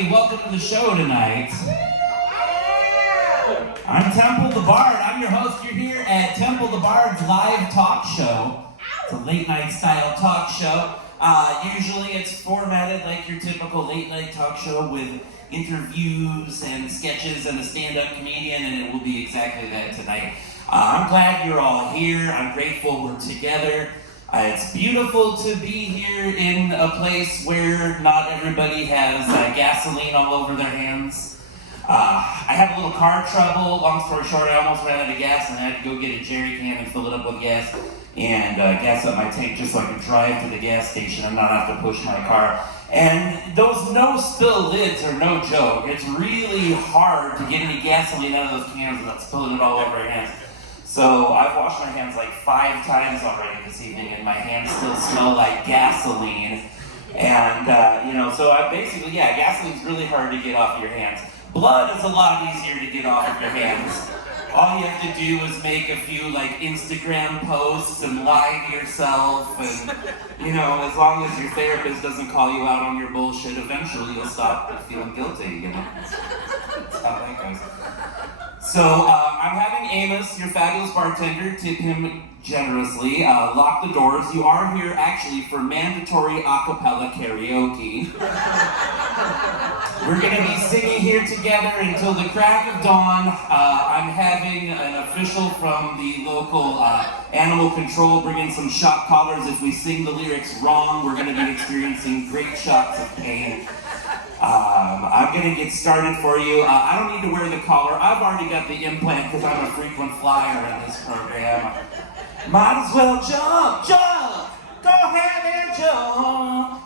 everybody. Welcome to the show tonight. I'm Temple the Bard. I'm your host. You're here at Temple the Bard's live talk show. It's a late night style talk show. Usually it's formatted like your typical late night talk show with interviews and sketches and a stand-up comedian, and it will be exactly that tonight. I'm glad you're all here. I'm grateful we're together. It's beautiful to be here in a place where not everybody has gasoline all over their hands. I had a little car trouble. Long story short, I almost ran out of gas and I had to go get a jerry can and fill it up with gas and gas up my tank just so I could drive to the gas station and not have to push my car. And those no-spill lids are no joke. It's really hard to get any gasoline out of those cans without spilling it all over your hands. So I've washed my hands like 5 times already this evening and my hands still smell like gasoline. And, so I basically, gasoline's really hard to get off your hands. Blood is a lot easier to get off of your hands. All you have to do is make a few Instagram posts and lie to yourself and, as long as your therapist doesn't call you out on your bullshit, eventually you'll stop feeling guilty, That's how that goes. So, I'm having Amos, your fabulous bartender, tip him generously, lock the doors. You are here actually for mandatory a cappella karaoke. We're gonna be singing here together until the crack of dawn. I'm having an official from the local animal control bring in some shock collars. If we sing the lyrics wrong, we're gonna be experiencing great shocks of pain. I'm gonna get started for you. I don't need to wear the collar. I've already got the implant because I'm a frequent flyer in this program. Might as well jump. Go ahead and jump.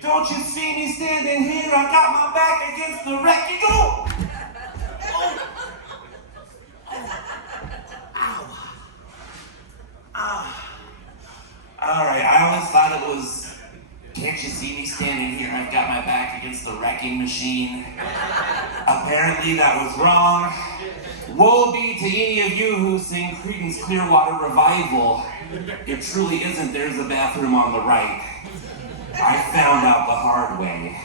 Don't you see me standing here? I got my back against the wreck. You go. All right, I always thought it was, can't you see me standing here? I've got my back against the wrecking machine. Apparently that was wrong. Woe be to any of you who sing Creedence Clearwater Revival. It truly isn't. There's a bathroom on the right. I found out the hard way.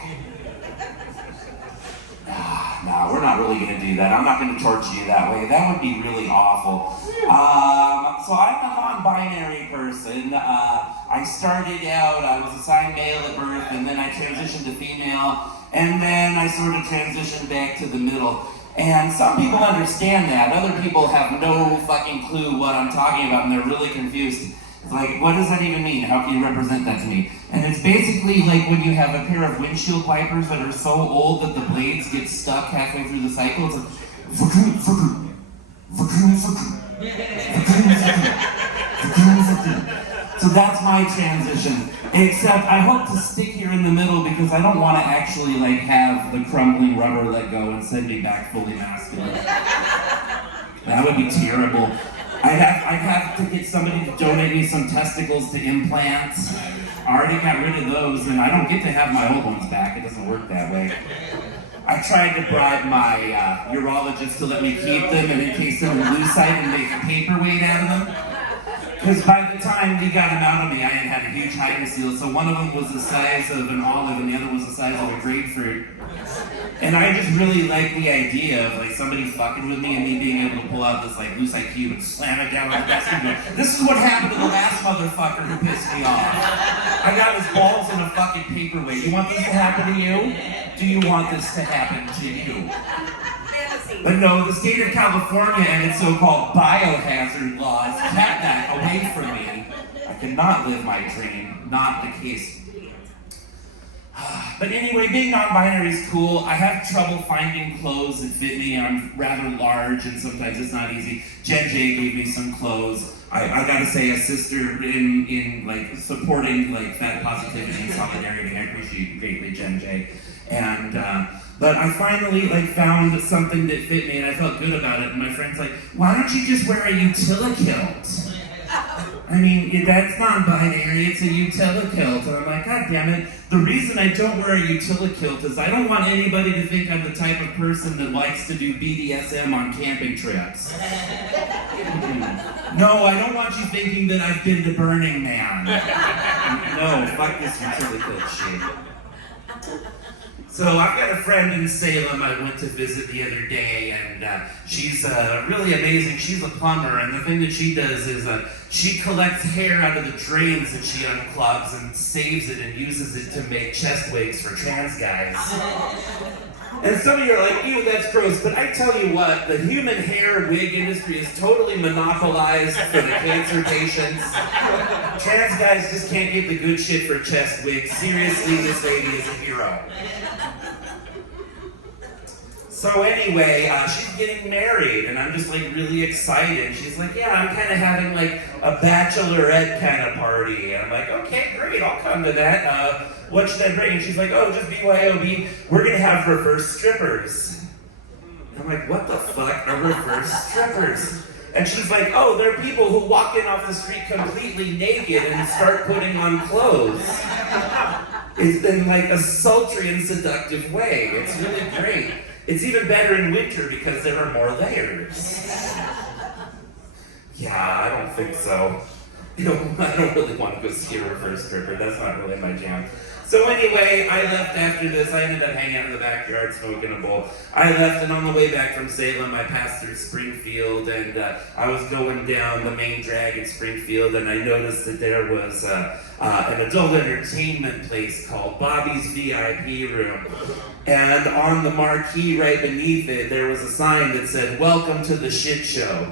No, we're not really gonna do that. I'm not gonna torture you that way. That would be really awful. So I'm a non-binary person. I started out, I was assigned male at birth, and then I transitioned to female, and then I sort of transitioned back to the middle. And some people understand that. Other people have no fucking clue what I'm talking about, and they're really confused. It's like, what does that even mean? How can you represent that to me? And it's basically like when you have a pair of windshield wipers that are so old that the blades get stuck halfway through the cycle. It's like, so that's my transition. Except I hope to stick here in the middle because I don't want to actually have the crumbling rubber let go and send me back fully masculine. That would be terrible. I'd have to get somebody to donate me some testicles to implants. I already got rid of those and I don't get to have my old ones back. It doesn't work that way. I tried to bribe my urologist to let me keep them and in case they're lucite and make a paperweight out of them. Because by the time he got them out of me, I had a huge hydrocele. So one of them was the size of an olive and the other was the size of a grapefruit. And I just really liked the idea of somebody fucking with me and me being able to pull out this lucite cube and slam it down on the desk and go, this is what happened to the last motherfucker who pissed me off. I got his balls in a fucking paperweight. You want this to happen to you? Do you want this to happen to you? But no, the state of California and its so-called biohazard laws kept that away from me. I could not live my dream. Not the case. But anyway, being non-binary is cool. I have trouble finding clothes that fit me. I'm rather large and sometimes it's not easy. Jen J gave me some clothes. I gotta say, a sister in supporting fat positivity and solidarity. I appreciate you greatly, Jen J. And but I finally found something that fit me and I felt good about it. And my friend's like, why don't you just wear a utilikilt? I mean, that's non-binary, it's a utilikilt. And I'm like, God damn it. The reason I don't wear a utilikilt is I don't want anybody to think I'm the type of person that likes to do BDSM on camping trips. No, I don't want you thinking that I've been to Burning Man. No, fuck this utilikilt shit. So I've got a friend in Salem I went to visit the other day, and she's really amazing. She's a plumber, and the thing that she does is she collects hair out of the drains that she unclogs and saves it and uses it to make chest wigs for trans guys. And some of you are like, ew, that's gross, but I tell you what, the human hair wig industry is totally monopolized for the cancer patients. Trans guys just can't get the good shit for chest wigs. Seriously, this lady is a hero. So anyway, she's getting married, and I'm just like really excited. She's like, yeah, I'm kind of having like a bachelorette kind of party. And I'm like, okay, great, I'll come to that. What should I bring? And she's like, oh, just BYOB, we're gonna have reverse strippers. And I'm like, what the fuck are reverse strippers? And she's like, oh, they're people who walk in off the street completely naked and start putting on clothes. It's in like a sultry and seductive way. It's really great. It's even better in winter because there are more layers. Yeah, I don't think so. I don't really want to go see a reverse stripper. That's not really my jam. So anyway, I left after this. I ended up hanging out in the backyard smoking a bowl. I left, and on the way back from Salem, I passed through Springfield, and I was going down the main drag in Springfield, and I noticed that there was an adult entertainment place called Bobby's VIP Room. And on the marquee right beneath it, there was a sign that said, "Welcome to the shit show."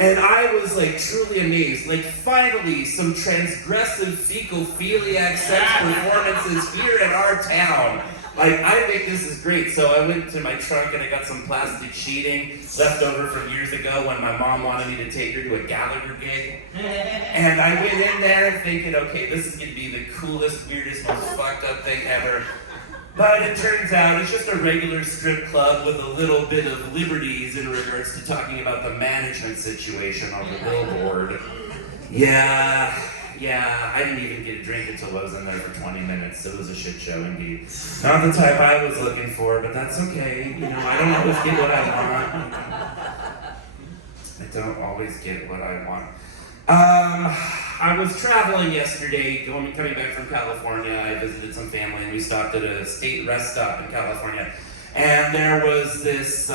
And I was like truly amazed. Like finally some transgressive fecal-philiac sex performances here in our town. Like I think this is great. So I went to my trunk and I got some plastic sheeting left over from years ago when my mom wanted me to take her to a Gallagher gig. And I went in there thinking, okay, this is gonna be the coolest, weirdest, most fucked up thing ever. But it turns out it's just a regular strip club with a little bit of liberties in regards to talking about the management situation on the billboard. Yeah, I didn't even get a drink until I was in there for 20 minutes. It was a shit show indeed. Not the type I was looking for, but that's okay. I don't always get what I want. I don't always get what I want. I was traveling yesterday, coming back from California. I visited some family, and we stopped at a state rest stop in California. And there was this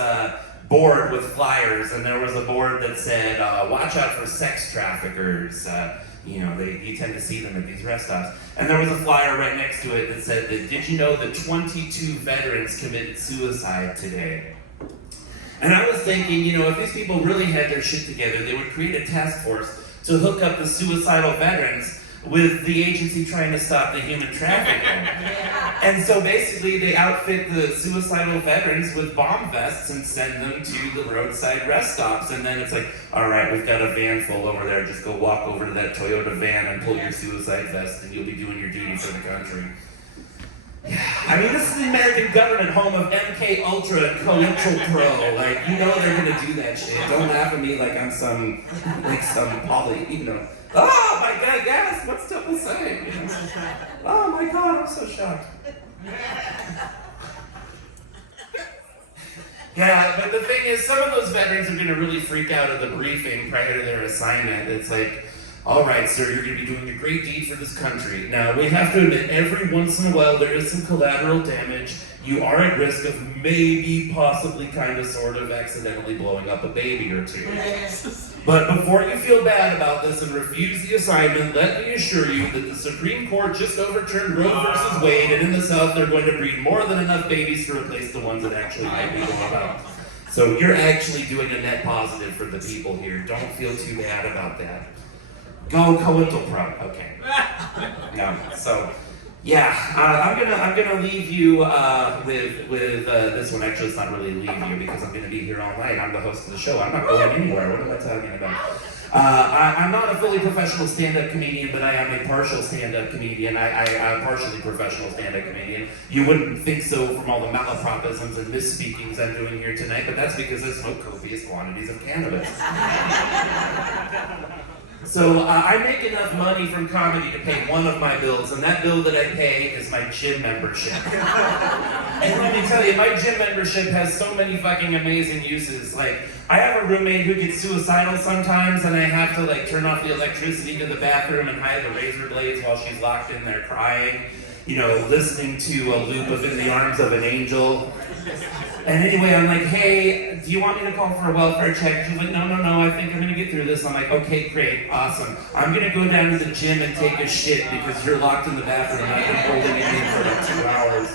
board with flyers, and there was a board that said, "Watch out for sex traffickers." You tend to see them at these rest stops. And there was a flyer right next to it that said, "Did you know that 22 veterans committed suicide today?" And I was thinking, if these people really had their shit together, they would create a task force to hook up the suicidal veterans with the agency trying to stop the human trafficking. And so basically they outfit the suicidal veterans with bomb vests and send them to the roadside rest stops. And then it's like, all right, we've got a van full over there. Just go walk over to that Toyota van and pull your suicide vest and you'll be doing your duty for the country. This is the American government, home of MK Ultra and COINTELPRO. They're gonna do that shit. Don't laugh at me like I'm some poly, Oh my God, guys, what's Temple saying? Oh my God, I'm so shocked. Yeah, but the thing is, some of those veterans are gonna really freak out at the briefing prior to their assignment. It's like, all right, sir, you're going to be doing a great deed for this country. Now, we have to admit, every once in a while, there is some collateral damage. You are at risk of maybe, possibly, kind of, sort of, accidentally blowing up a baby or two. But before you feel bad about this and refuse the assignment, let me assure you that the Supreme Court just overturned Roe versus Wade, and in the South, they're going to breed more than enough babies to replace the ones that actually might be going about. So you're actually doing a net positive for the people here. Don't feel too bad about that. Go COINTELPRO. Okay. No. So, yeah, I'm gonna leave you with this one. Actually, it's not really leave you because I'm gonna be here all night. I'm the host of the show. I'm not going anywhere. What am I talking about? I'm not a fully professional stand-up comedian, but I am a partial stand-up comedian. I'm partially professional stand-up comedian. You wouldn't think so from all the malapropisms and misspeakings I'm doing here tonight, but that's because I smoke copious quantities of cannabis. So I make enough money from comedy to pay one of my bills, and that bill that I pay is my gym membership. And let me tell you, my gym membership has so many fucking amazing uses. Like, I have a roommate who gets suicidal sometimes, and I have to turn off the electricity to the bathroom and hide the razor blades while she's locked in there crying. listening to a loop of In the Arms of an Angel. And anyway, I'm like, hey, do you want me to call for a welfare check? She's like, no, I think I'm gonna get through this. I'm like, okay, great, awesome. I'm gonna go down to the gym and take a shit because you're locked in the bathroom and I've been holding it in for like 2 hours.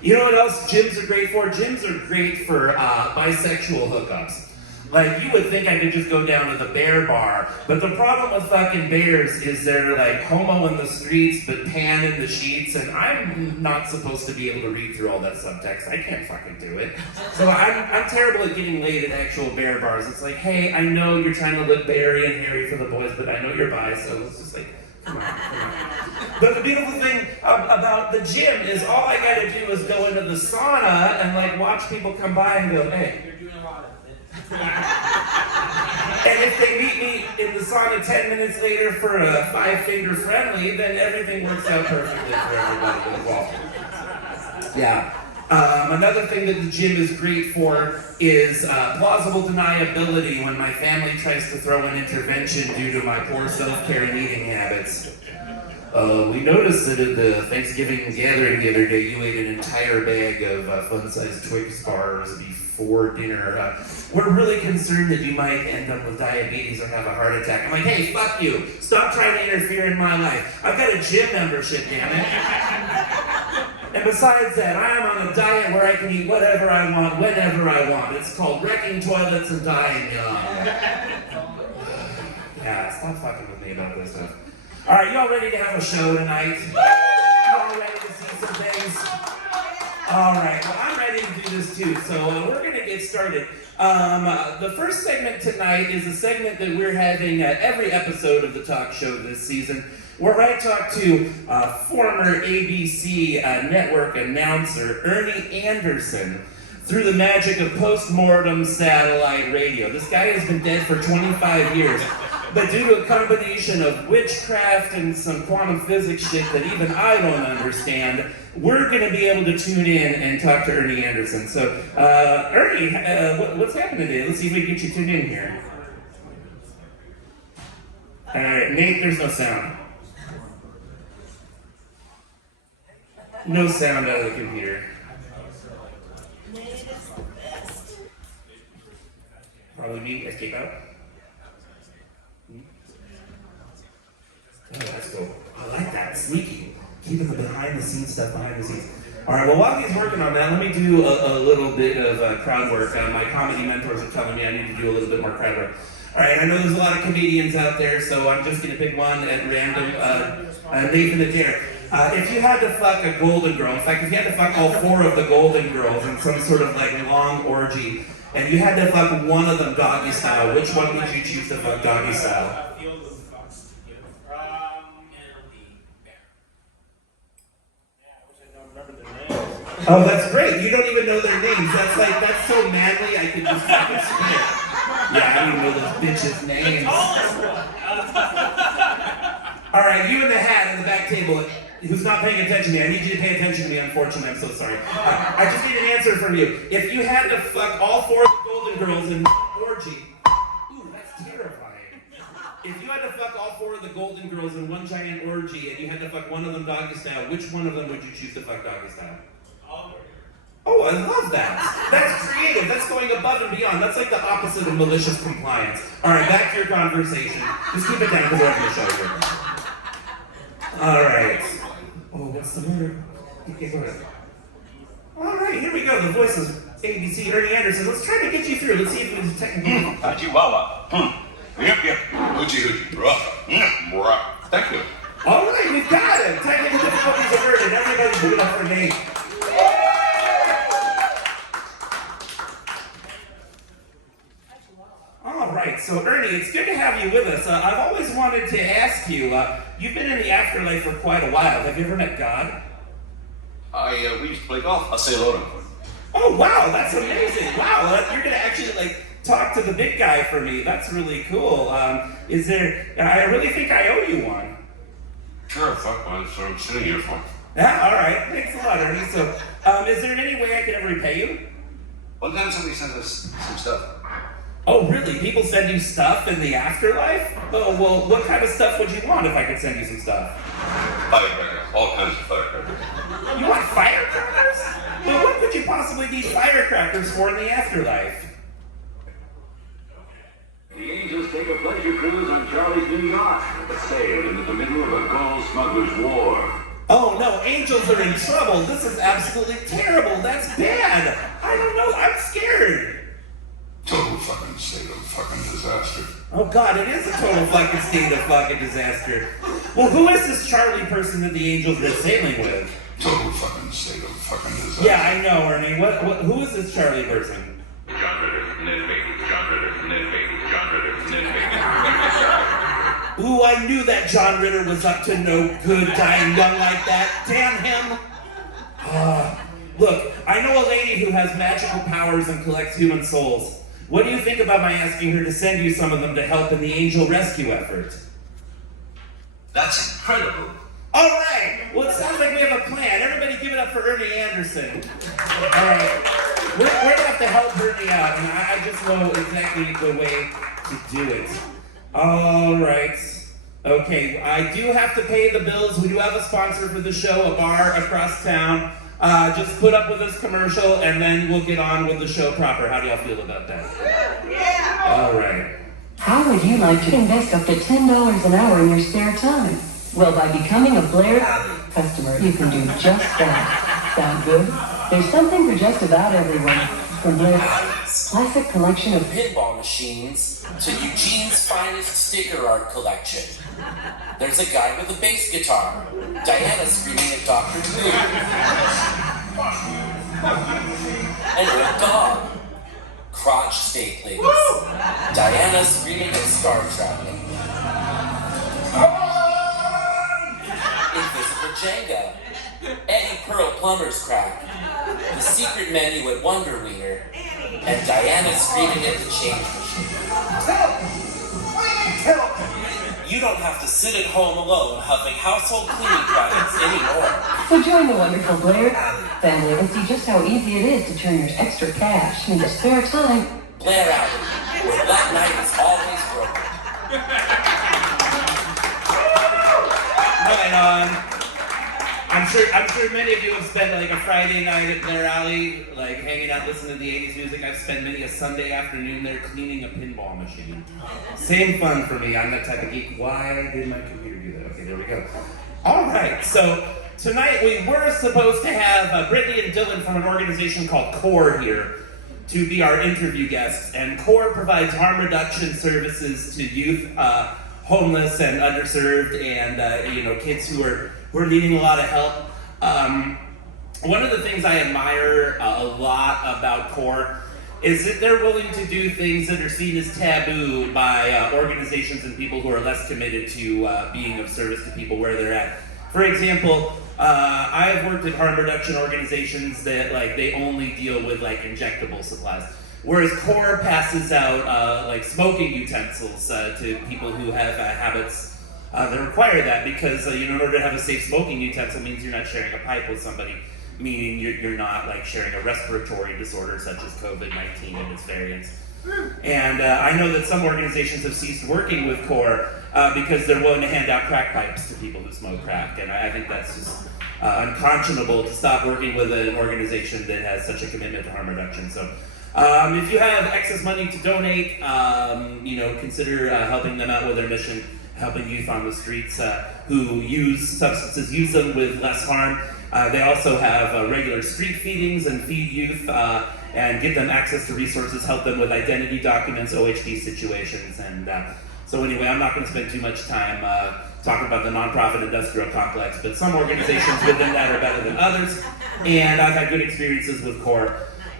You know what else gyms are great for? Gyms are great for bisexual hookups. Like, you would think I could just go down to the bear bar, but the problem with fucking bears is they're like homo in the streets, but pan in the sheets, and I'm not supposed to be able to read through all that subtext. I can't fucking do it. So I'm terrible at getting laid at actual bear bars. It's like, hey, I know you're trying to look berry and hairy for the boys, but I know you're bi, so it's just like, come on. But the beautiful thing about the gym is all I gotta do is go into the sauna and like watch people come by and go, hey. And if they meet me in the sauna 10 minutes later for a 5-finger friendly, then everything works out perfectly for everybody involved. Yeah. Another thing that the gym is great for is plausible deniability when my family tries to throw an intervention due to my poor self-care and eating habits. We noticed that at the Thanksgiving gathering the other day, you ate an entire bag of fun-sized Twix bars before dinner. We're really concerned that you might end up with diabetes or have a heart attack. I'm like, hey, fuck you. Stop trying to interfere in my life. I've got a gym membership, damn it. And besides that, I am on a diet where I can eat whatever I want, whenever I want. It's called wrecking toilets and dying young. Yeah, stop fucking with me about this stuff. All right, y'all ready to have a show tonight? Y'all ready to see some things? All right, well, I'm ready to do this too, so we're going to get started. The first segment tonight is a segment that we're having every episode of the talk show this season, where I talk to former ABC network announcer Ernie Anderson through the magic of post-mortem satellite radio. This guy has been dead for 25 years. But due to a combination of witchcraft and some quantum physics shit that even I don't understand, we're going to be able to tune in and talk to Ernie Anderson. So, Ernie, what's happening today? Let's see if we can get you tuned in here. All right, Nate, there's no sound. No sound out of the computer. Probably me, escape out. Oh, that's cool. I like that. Sneaky. Keeping the behind-the-scenes stuff behind the scenes. All right, well, while he's working on that, let me do a little bit of crowd work. My comedy mentors are telling me I need to do a little bit more crowd work. All right, I know there's a lot of comedians out there, so I'm just going to pick one at random. Nathan Hart. If you had to fuck a Golden Girl, in fact, if you had to fuck all 4 of the Golden Girls in some sort of like long orgy, and you had to fuck one of them doggy style, which one would you choose to fuck doggy style? Oh, that's great. You don't even know their names. That's so manly, I could just fucking spit. Yeah, I don't even know those bitches' names. All right, you in the hat in the back table, who's not paying attention to me. I need you to pay attention to me, unfortunately. I'm so sorry. I just need an answer from you. If you had to fuck all 4 Golden Girls in orgy, ooh, that's terrifying. If you had to fuck all 4 of the Golden Girls in one giant orgy and you had to fuck one of them doggy style, which one of them would you choose to fuck doggy style? Oh, I love that. That's creative. That's going above and beyond. That's like the opposite of malicious compliance. All right, back to your conversation. Just keep it down because we're having a show here. All right. Oh, what's the matter? Okay, go ahead. All right, here we go. The voice is ABC Ernie Anderson. Let's try to get you through. Let's see if it's technical. Chihuahua. Yep. Hoochie, bruh. Bruh. Thank you. All right, we've got it. Technical difficulties averted. Everybody put it up for Nate. All right, so Ernie, it's good to have you with us. I've always wanted to ask you, you've been in the afterlife for quite a while. Have you ever met God? We used to play golf. I'll say hello to him. Oh, wow, that's amazing. Wow, you're going to actually, talk to the big guy for me. That's really cool. I really think I owe you one. Sure, fuck, man. That's what I'm sitting here for. Yeah, all right. Thanks a lot, Ernie. So, is there any way I could ever repay you? One time somebody sent us some stuff. Oh, really? People send you stuff in the afterlife? Oh, well, what kind of stuff would you want if I could send you some stuff? Firecrackers, all kinds of firecrackers. You want firecrackers? Well, what could you possibly need firecrackers for in the afterlife? The Angels take a pleasure cruise on Charlie's new yacht, sailed into the middle of a gold smuggler's war. Oh no, angels are in trouble. This is absolutely terrible. That's bad. I don't know. I'm scared. Total fucking state of fucking disaster. Oh God, it is a total fucking state of fucking disaster. Well, who is this Charlie person that the angels are sailing with? Total fucking state of fucking disaster. Yeah, I know, Ernie. Who is this Charlie person? John Ritter, Ned Baby, John Ritter, Ned Baby, John Ritter, Ned Baby. Ooh, I knew that John Ritter was up to no good dying young like that. Damn him. Look, I know a lady who has magical powers and collects human souls. What do you think about my asking her to send you some of them to help in the angel rescue effort? That's incredible. All right. Well, it sounds like we have a plan. Everybody give it up for Ernie Anderson. All right. We're going to have to help Ernie out, and I just know exactly the way to do it. All right. Okay, I do have to pay the bills. We do have a sponsor for the show, a bar across town. Just put up with this commercial, and then we'll get on with the show proper. How do y'all feel about that? Yeah. All right. How would you like to invest up to $10 an hour in your spare time? Well, by becoming a Blair customer, you can do just that. Sound good? There's something for just about everyone. From Blair's classic collection of pinball machines to Eugene's finest sticker art collection. There's a guy with a bass guitar. Diana screaming at Dr. Who. An old dog. Crotch staplings. Diana screaming at Star Trek. Invisible Jenga. Eddie Pearl Plumber's Crack. The secret menu at Wonder Wiener. And Diana screaming at the change machine. You don't have to sit at home alone huffing household cleaning products anymore. So join the wonderful Blair family and see just how easy it is to turn your extra cash into spare time. Blair Alley, where Black Knight is always broken. Right on. I'm sure many of you have spent like a Friday night at Blair Alley, like hanging out listening to the 80s music. I've spent many a Sunday afternoon there cleaning a pinball machine. Same fun for me. I'm that type of geek. Why did my computer do that? Okay, there we go. All right, so tonight we were supposed to have Brittany and Dylan from an organization called CORE here to be our interview guests. And CORE provides harm reduction services to youth, homeless and underserved, and kids who are needing a lot of help. One of the things I admire a lot about CORE is that they're willing to do things that are seen as taboo by organizations and people who are less committed to being of service to people where they're at. For example, I have worked at harm reduction organizations that they only deal with injectable supplies. Whereas CORE passes out smoking utensils to people who have habits that require that, because in order to have a safe smoking utensil means you're not sharing a pipe with somebody, meaning you're not sharing a respiratory disorder such as COVID-19 and its variants. And I know that some organizations have ceased working with CORE because they're willing to hand out crack pipes to people who smoke crack, and I think that's just unconscionable to stop working with an organization that has such a commitment to harm reduction. So if you have excess money to donate, consider helping them out with their mission, helping youth on the streets who use substances, use them with less harm. They also have regular street feedings and feed youth and give them access to resources, help them with identity documents, OHD situations. And so anyway, I'm not going to spend too much time talking about the nonprofit industrial complex, but some organizations within that are better than others. And I've had good experiences with CORE.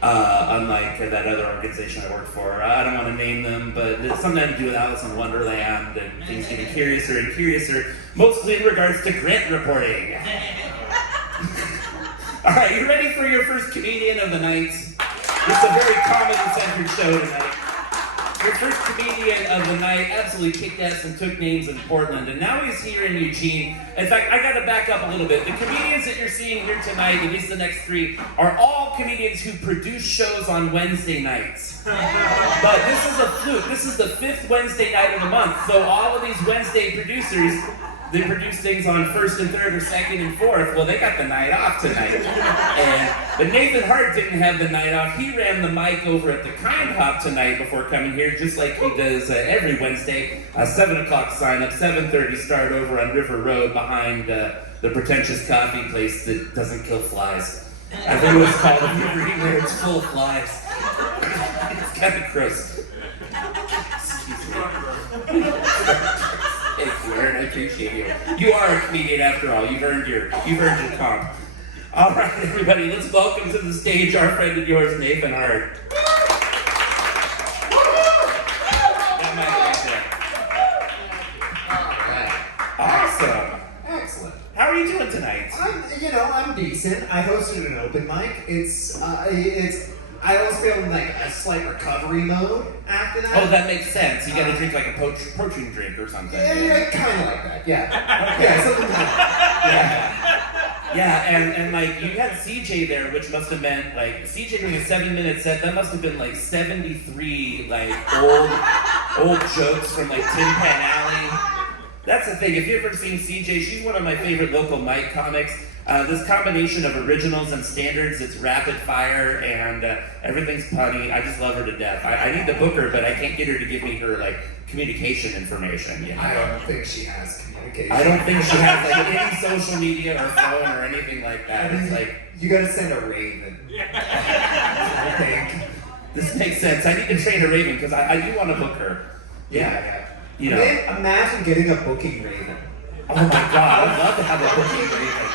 Unlike that other organization I worked for. I don't want to name them, but it's something to do with Alice in Wonderland and things getting curiouser and curiouser, mostly in regards to grant reporting. All right, you ready for your first comedian of the night? It's a very comedy-centered show tonight. Your first comedian of the night absolutely kicked ass and took names in Portland, and now he's here in Eugene. In fact, I gotta back up a little bit. The comedians that you're seeing here tonight, at least the next three, are all comedians who produce shows on Wednesday nights. But this is a fluke. This is the 5th Wednesday night of the month, so all of these Wednesday producers They produce things on 1st and 3rd or 2nd and 4th. Well, they got the night off tonight. But Nathan Hart didn't have the night off. He ran the mic over at the Kind Hop tonight before coming here, just like he does every Wednesday. 7 o'clock sign up, 7:30 start over on River Road behind the pretentious coffee place that doesn't kill flies. I think it was called if you ever eat where it's full of flies. It's kind of gross. Excuse me. Thank you, Aaron. I appreciate you. You are a comedian after all. You've earned your comp. All right, everybody, let's welcome to the stage our friend and yours, Nathan Hart. That might be there. Awesome. Excellent. How are you doing tonight? I'm decent. I hosted an open mic. I always feel in like a slight recovery mode after that. Oh, that makes sense. You gotta drink like a protein drink or something. Yeah, kind of like that. Yeah. Yeah, something like that. Yeah, and like you had CJ there, which must have meant like CJ doing a 7-minute set. That must have been like 73 like old jokes from like Tin Pan Alley. That's the thing. If you've ever seen CJ, she's one of my favorite local mic comics. This combination of originals and standards, it's rapid fire and everything's punny. I just love her to death. I need to book her, but I can't get her to give me her like communication information. You know? I don't think she has communication. I don't think she has like any social media or phone or anything like that. It's like you gotta send a raven. I think. This makes sense. I need to train a raven because I do want to book her. Yeah. You know. Man, imagine getting a booking raven. Oh my god, I'd love to have a booking raven.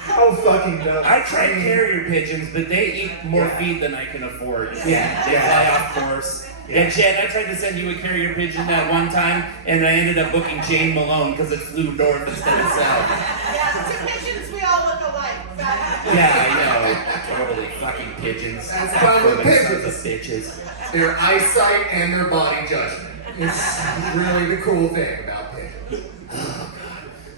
How fucking dope. I tried carrier pigeons, but they eat more feed than I can afford. Yeah. They fly off course. Yeah, Jen, I tried to send you a carrier pigeon that one time, and I ended up booking Jane Malone because it flew north instead of south. Yeah, to pigeons, we all look alike. Yeah, I know. Totally fucking pigeons. That's fine with pigeons. Sons of bitches. Their eyesight and their body judgment. It's really the cool thing about pigeons.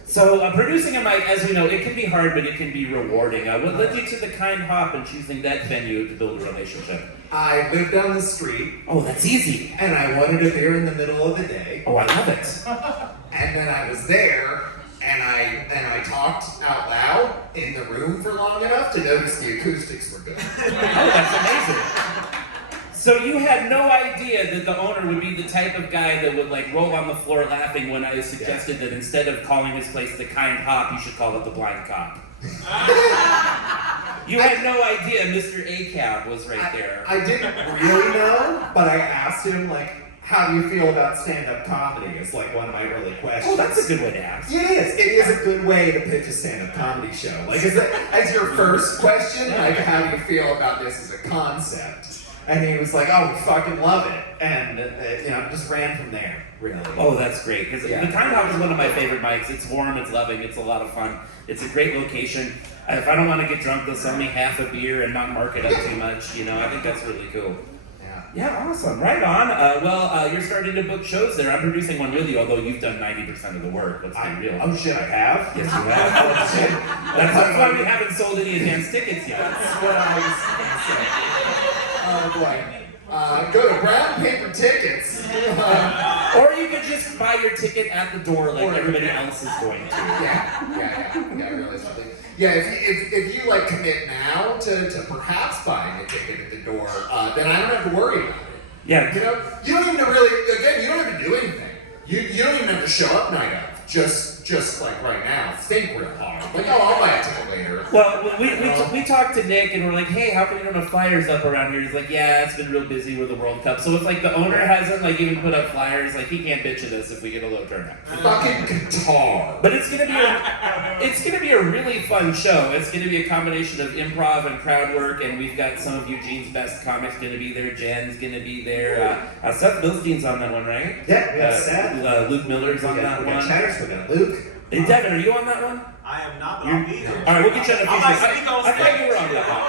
So producing a mic, as we know, it can be hard, but it can be rewarding. What led you to the Kind Hop and choosing that venue to build a relationship? I lived down the street, Oh, that's easy. and I wanted a beer in the middle of the day. Oh, I love it. And then I was there, and I talked out loud in the room for long enough to notice the acoustics were good. Oh, that's amazing. So you had no idea that the owner would be the type of guy that would like roll on the floor laughing when I suggested that instead of calling his place the Kind Hop, you should call it the Blind Cop. You had no idea Mr. ACAB was right there. I didn't really know, but I asked him, like, how do you feel about stand-up comedy? Is like one of my early questions. Oh, that's a good way to ask. It is. It is a good way to pitch a stand-up comedy show. Like, as your first question, like, how do you feel about this as a concept? And he was like, oh, we fucking love it. And, just ran from there, really. Oh, that's great. Because the Kind Hop is one of my favorite mics. It's warm, it's loving, it's a lot of fun. It's a great location. If I don't want to get drunk, they'll sell me half a beer and not mark it up too much. I think that's really cool. Yeah, awesome. Right on. You're starting to book shows there. I'm producing one with you, although you've done 90% of the work. Let's be real. Oh, shit, I have? Yes, you have. Oh, shit. That's why we haven't sold any advance tickets yet. That's what I was going to say. Oh, boy. Go to Brown Paper Tickets. Or you could just buy your ticket at the door like everybody else is going to. Yeah, realistically. Yeah, if you like commit now to perhaps buying a ticket at the door, then I don't have to worry about it. Yeah. You don't even you don't have to do anything. You don't even have to show up night up. Just like right now, think real hard. Like, I'll buy a ticket later. Well, we talked to Nick and we're like, hey, how come you don't have flyers up around here? He's like, yeah, it's been real busy with the World Cup. So if like the owner hasn't like even put up flyers, like he can't bitch at us if we get a low turnout. Fucking guitar. But it's gonna be a really fun show. It's gonna be a combination of improv and crowd work, and we've got some of Eugene's best comics gonna be there. Jen's gonna be there. Seth Bilstein's on that one, right? Yeah, we got Seth. Luke Miller's on that one. We got Luke. Hey, Devin, are you on that one? I am not, but I'll be there. All right, we'll get you on the future. I thought you were on that one.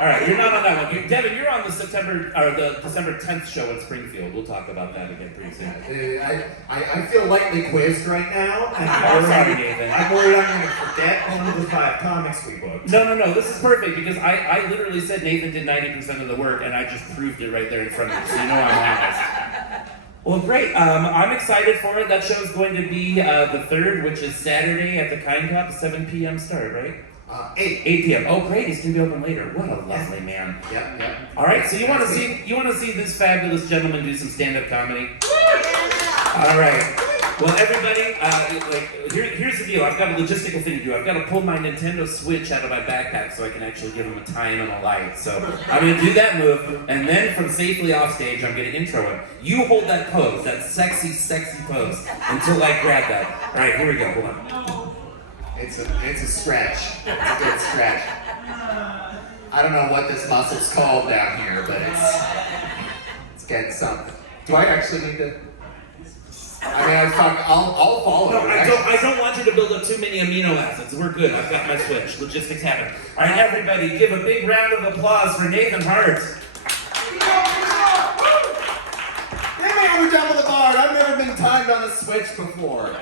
All right, you're not on that one. Devin, you're on the December 10th show in Springfield. We'll talk about that again pretty soon. I feel lightly quizzed right now. I'm sorry, Nathan. I'm worried I'm going to forget one of the 5 comics we booked. No. This is perfect because I literally said Nathan did 90% of the work, and I just proved it right there in front of you, so you know I'm honest. Well, great. I'm excited for it. That show's going to be the 3rd, which is Saturday at the Kind Cup, 7 p.m. start, right? 8. 8 p.m. Oh, great! He's gonna be open later. What a lovely man. Yeah. All right. So you want to see this fabulous gentleman do some stand-up comedy? All right. Well, everybody, here's the deal. I've got a logistical thing to do. I've got to pull my Nintendo Switch out of my backpack so I can actually give him a time and a light. So I'm going to do that move, and then from safely off stage, I'm going to intro him. You hold that pose, that sexy, sexy pose, until I grab that. All right, here we go. Hold on. It's a stretch. It's a good stretch. I don't know what this muscle's called down here, but it's getting something. Do I actually need to? I mean, I'll follow. No, I don't want you to build up too many amino acids. We're good. I've got my switch. Logistics happen. All right, everybody, give a big round of applause for Nathan Hart. Hey, we're done with the bar. I've never been timed on a switch before.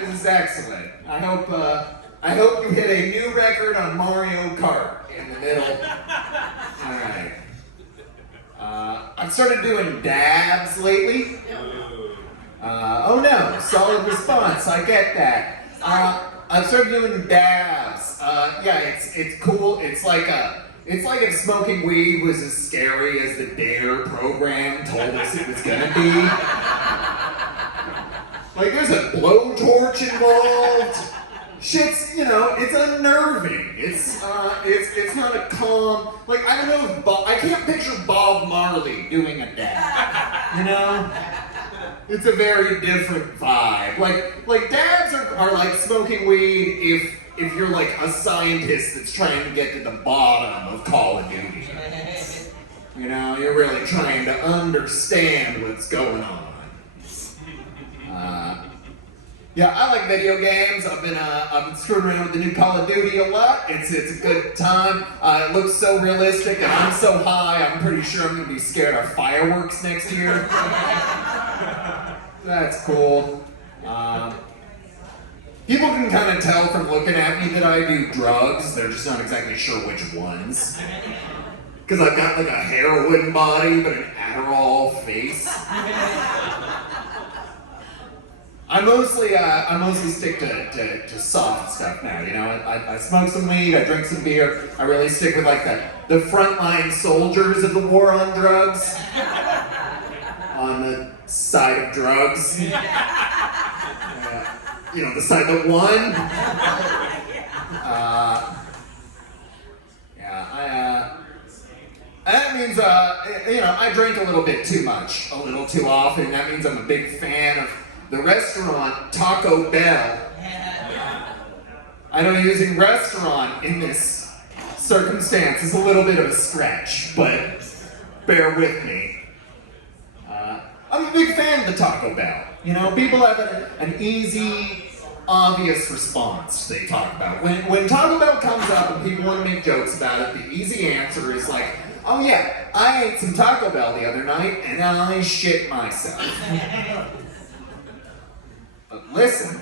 This is excellent. I hope you hit a new record on Mario Kart in the middle. All right. I've started doing dabs lately. Oh no, solid response. I get that. I've started doing dabs. Yeah, it's cool. It's like if smoking weed was as scary as the DARE program told us it was gonna be. Like there's a blowtorch involved. Shit's, it's unnerving. It's not a calm. Like I don't know if I can't picture Bob Marley doing a dab. It's a very different vibe. Like dabs are like smoking weed if you're like a scientist that's trying to get to the bottom of Call of Duty. You're really trying to understand what's going on. Yeah, I like video games. I've been screwing around with the new Call of Duty a lot. It's a good time. It looks so realistic, and I'm so high. I'm pretty sure I'm gonna be scared of fireworks next year. That's cool. People can kind of tell from looking at me that I do drugs. They're just not exactly sure which ones. Because I've got like a heroin body, but an Adderall face. I mostly stick to soft stuff now. I smoke some weed, I drink some beer. I really stick with like the frontline soldiers of the war on drugs. On the side of drugs. The side that won. That means, I drink a little bit too much, a little too often. That means I'm a big fan of the restaurant Taco Bell. I know using restaurant in this circumstance is a little bit of a stretch, but bear with me. I'm a big fan of the Taco Bell. People have an easy, obvious response they talk about. When Taco Bell comes up and people want to make jokes about it, the easy answer is like, oh yeah, I ate some Taco Bell the other night and I shit myself. But listen,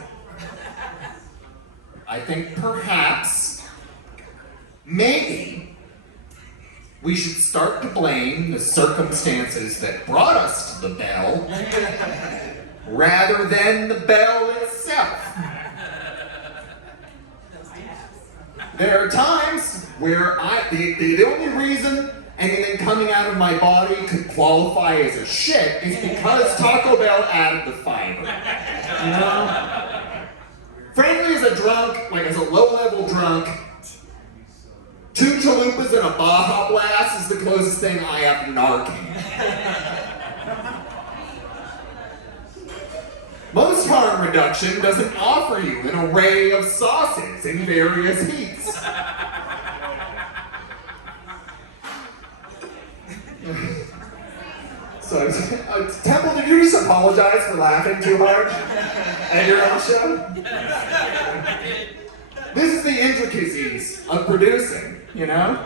I think perhaps, maybe, we should start to blame the circumstances that brought us to the bell rather than the bell itself. There are times where the only reason anything coming out of my body could qualify as a shit is because Taco Bell added the fiber. Frankly, as a drunk, like as a low-level drunk, 2 chalupas and a Baja Blast is the closest thing I have to Narcan. Most harm reduction doesn't offer you an array of sauces in various heats. So, Temple, did you just apologize for laughing too hard at your own show? This is the intricacies of producing, Alright,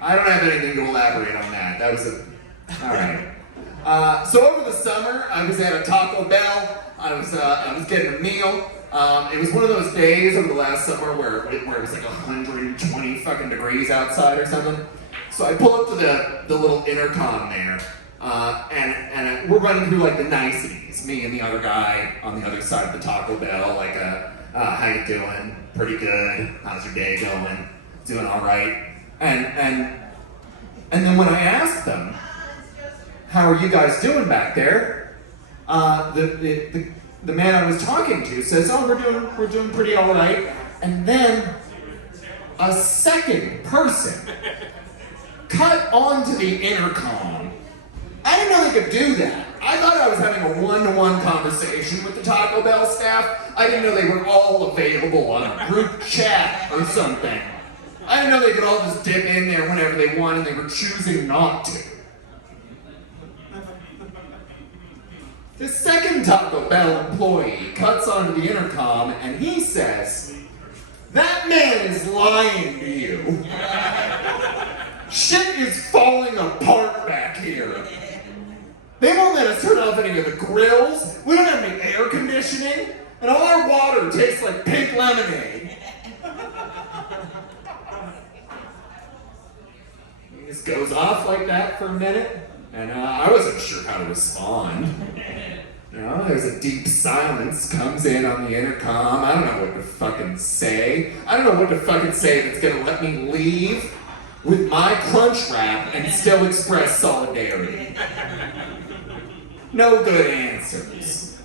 I don't have anything to elaborate on that. That was alright. So over the summer, I was at a Taco Bell. I was getting a meal. It was one of those days over the last summer where it was like 120 fucking degrees outside or something. So I pull up to the little intercom there, and we're running through like the niceties. Me and the other guy on the other side of the Taco Bell, like, how you doing? Pretty good. How's your day going? Doing all right. And then when I asked them, how are you guys doing back there? The man I was talking to says, oh, we're doing pretty all right. And then a second person cut onto the intercom. I didn't know they could do that. I thought I was having a one-to-one conversation with the Taco Bell staff. I didn't know they were all available on a group chat or something. I didn't know they could all just dip in there whenever they wanted and they were choosing not to. The second Taco Bell employee cuts onto the intercom and he says, that man is lying to you. Shit is falling apart back here. They won't let us turn off any of the grills. We don't have any air conditioning. And all our water tastes like pink lemonade. He just goes off like that for a minute. And I wasn't sure how to respond. You know, there's a deep silence comes in on the intercom. I don't know what to fucking say. I don't know what to fucking say that's gonna let me leave with my crunch wrap and still express solidarity. No good answers.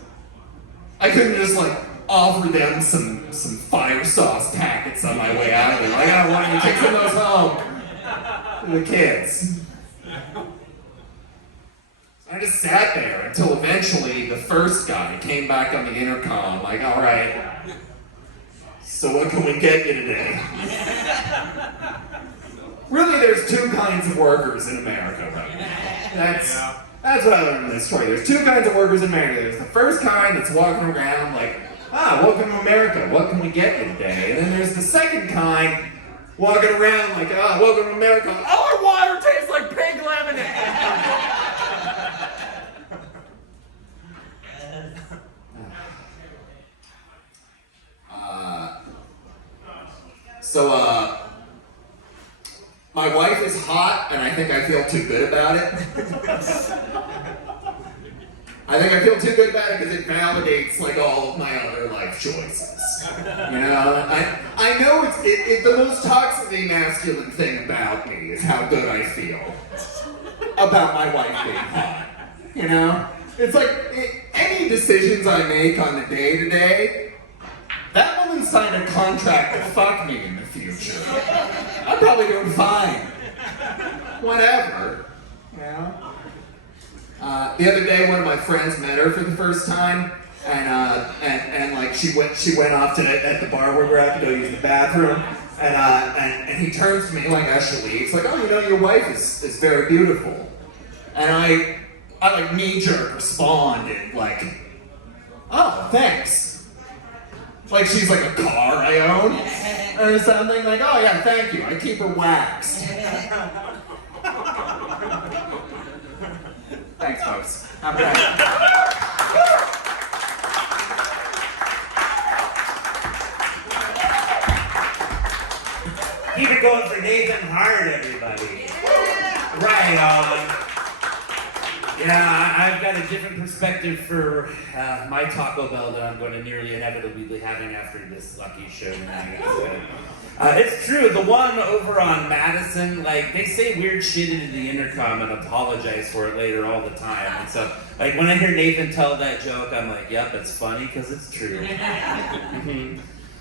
I couldn't just like offer them some fire sauce packets on my way out of there. Like, I wanted to take some of those home to the kids. I just sat there until eventually the first guy came back on the intercom, like, all right, so what can we get you today? Really, there's two kinds of workers in America right now. That's what I learned in this story. There's two kinds of workers in America. There's the first kind that's walking around like, welcome to America, what can we get you today? And then there's the second kind walking around like, welcome to America, all our water tastes like pink lemonade. My wife is hot, and I think I feel too good about it. I think I feel too good about it because it validates like all of my other life choices. You know, I know it's the most toxically masculine thing about me is how good I feel about my wife being hot. You know, it's like any decisions I make on the day-to-day, that woman signed a contract to fuck me in the future. I'm probably doing fine. Whatever. You know? The other day, one of my friends met her for the first time, and like she went off to at the bar where we're at to go use the bathroom, and he turns to me like as she leaves, like, oh, you know, your wife is very beautiful, and I like knee-jerk responded like, oh, thanks. Like she's like a car I own or something. Like, oh yeah, thank you. I keep her waxed. Thanks, folks. Have a good night. Keep it going for Nathan Hart, everybody. Right on. Yeah, I've got a different perspective for my Taco Bell that I'm going to nearly inevitably be having after this lucky show tonight. It's true, the one over on Madison, like, they say weird shit into the intercom and apologize for it later all the time. And so, like, when I hear Nathan tell that joke, I'm like, yep, it's funny because it's true.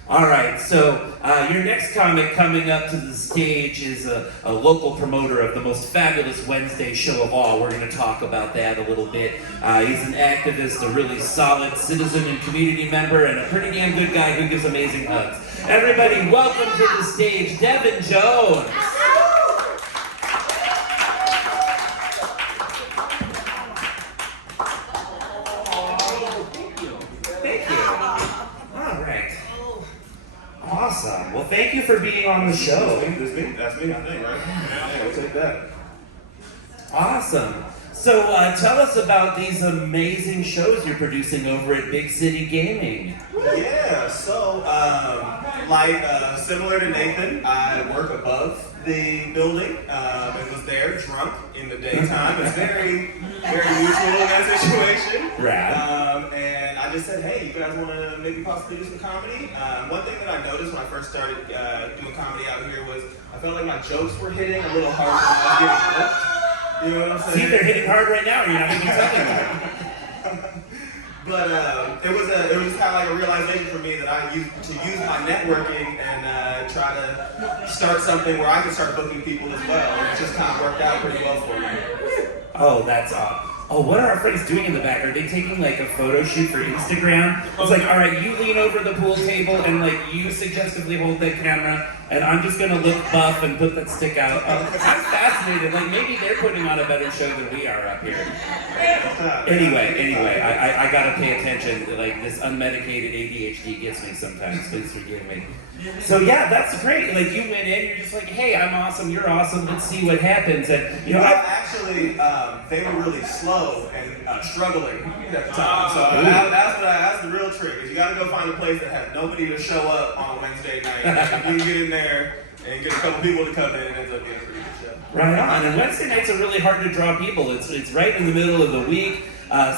All right, so your next comic coming up to the stage is a local promoter of the most fabulous Wednesday show of all. We're going to talk about that a little bit. He's an activist, a really solid citizen and community member, and a pretty damn good guy who gives amazing hugs. Everybody, welcome to the stage, Devin Jones. Awesome. Well, thank you for being on the show. That's me, I think, right? Yeah, I'll take that. Awesome. So tell us about these amazing shows you're producing over at Big City Gaming. Yeah, so similar to Nathan, I work above the building and was there drunk in the daytime. It's very, very mutual in that situation. Rad. And I just said, hey, you guys want to maybe possibly do some comedy? One thing that I noticed when I first started doing comedy out here was I felt like my jokes were hitting a little harder than I was getting booked. You know what I'm saying? See, they're hitting hard right now, and you're not even talking about it. But it was just kind of like a realization for me that I used to use my networking and try to start something where I could start booking people as well. And it just kind of worked out pretty well for me. Oh, that's oh, what are our friends doing in the back? Are they taking like a photo shoot for Instagram? It's like, all right, you lean over the pool table and like you suggestively hold that camera, and I'm just gonna look buff and put that stick out. I'm fascinated. Like maybe they're putting on a better show than we are up here. Anyway, I gotta pay attention. Like this unmedicated ADHD gets me sometimes. Please forgive me. So yeah, that's great. Like you went in, you're just like, hey, I'm awesome, you're awesome. Let's see what happens. And you know, actually, they were really slow and struggling at the time. So that's the real trick. Is you got to go find a place that has nobody to show up on a Wednesday night. And you get in there and get a couple people to come in, and it ends up being a pretty good show. Right on. And Wednesday nights are really hard to draw people. It's right in the middle of the week.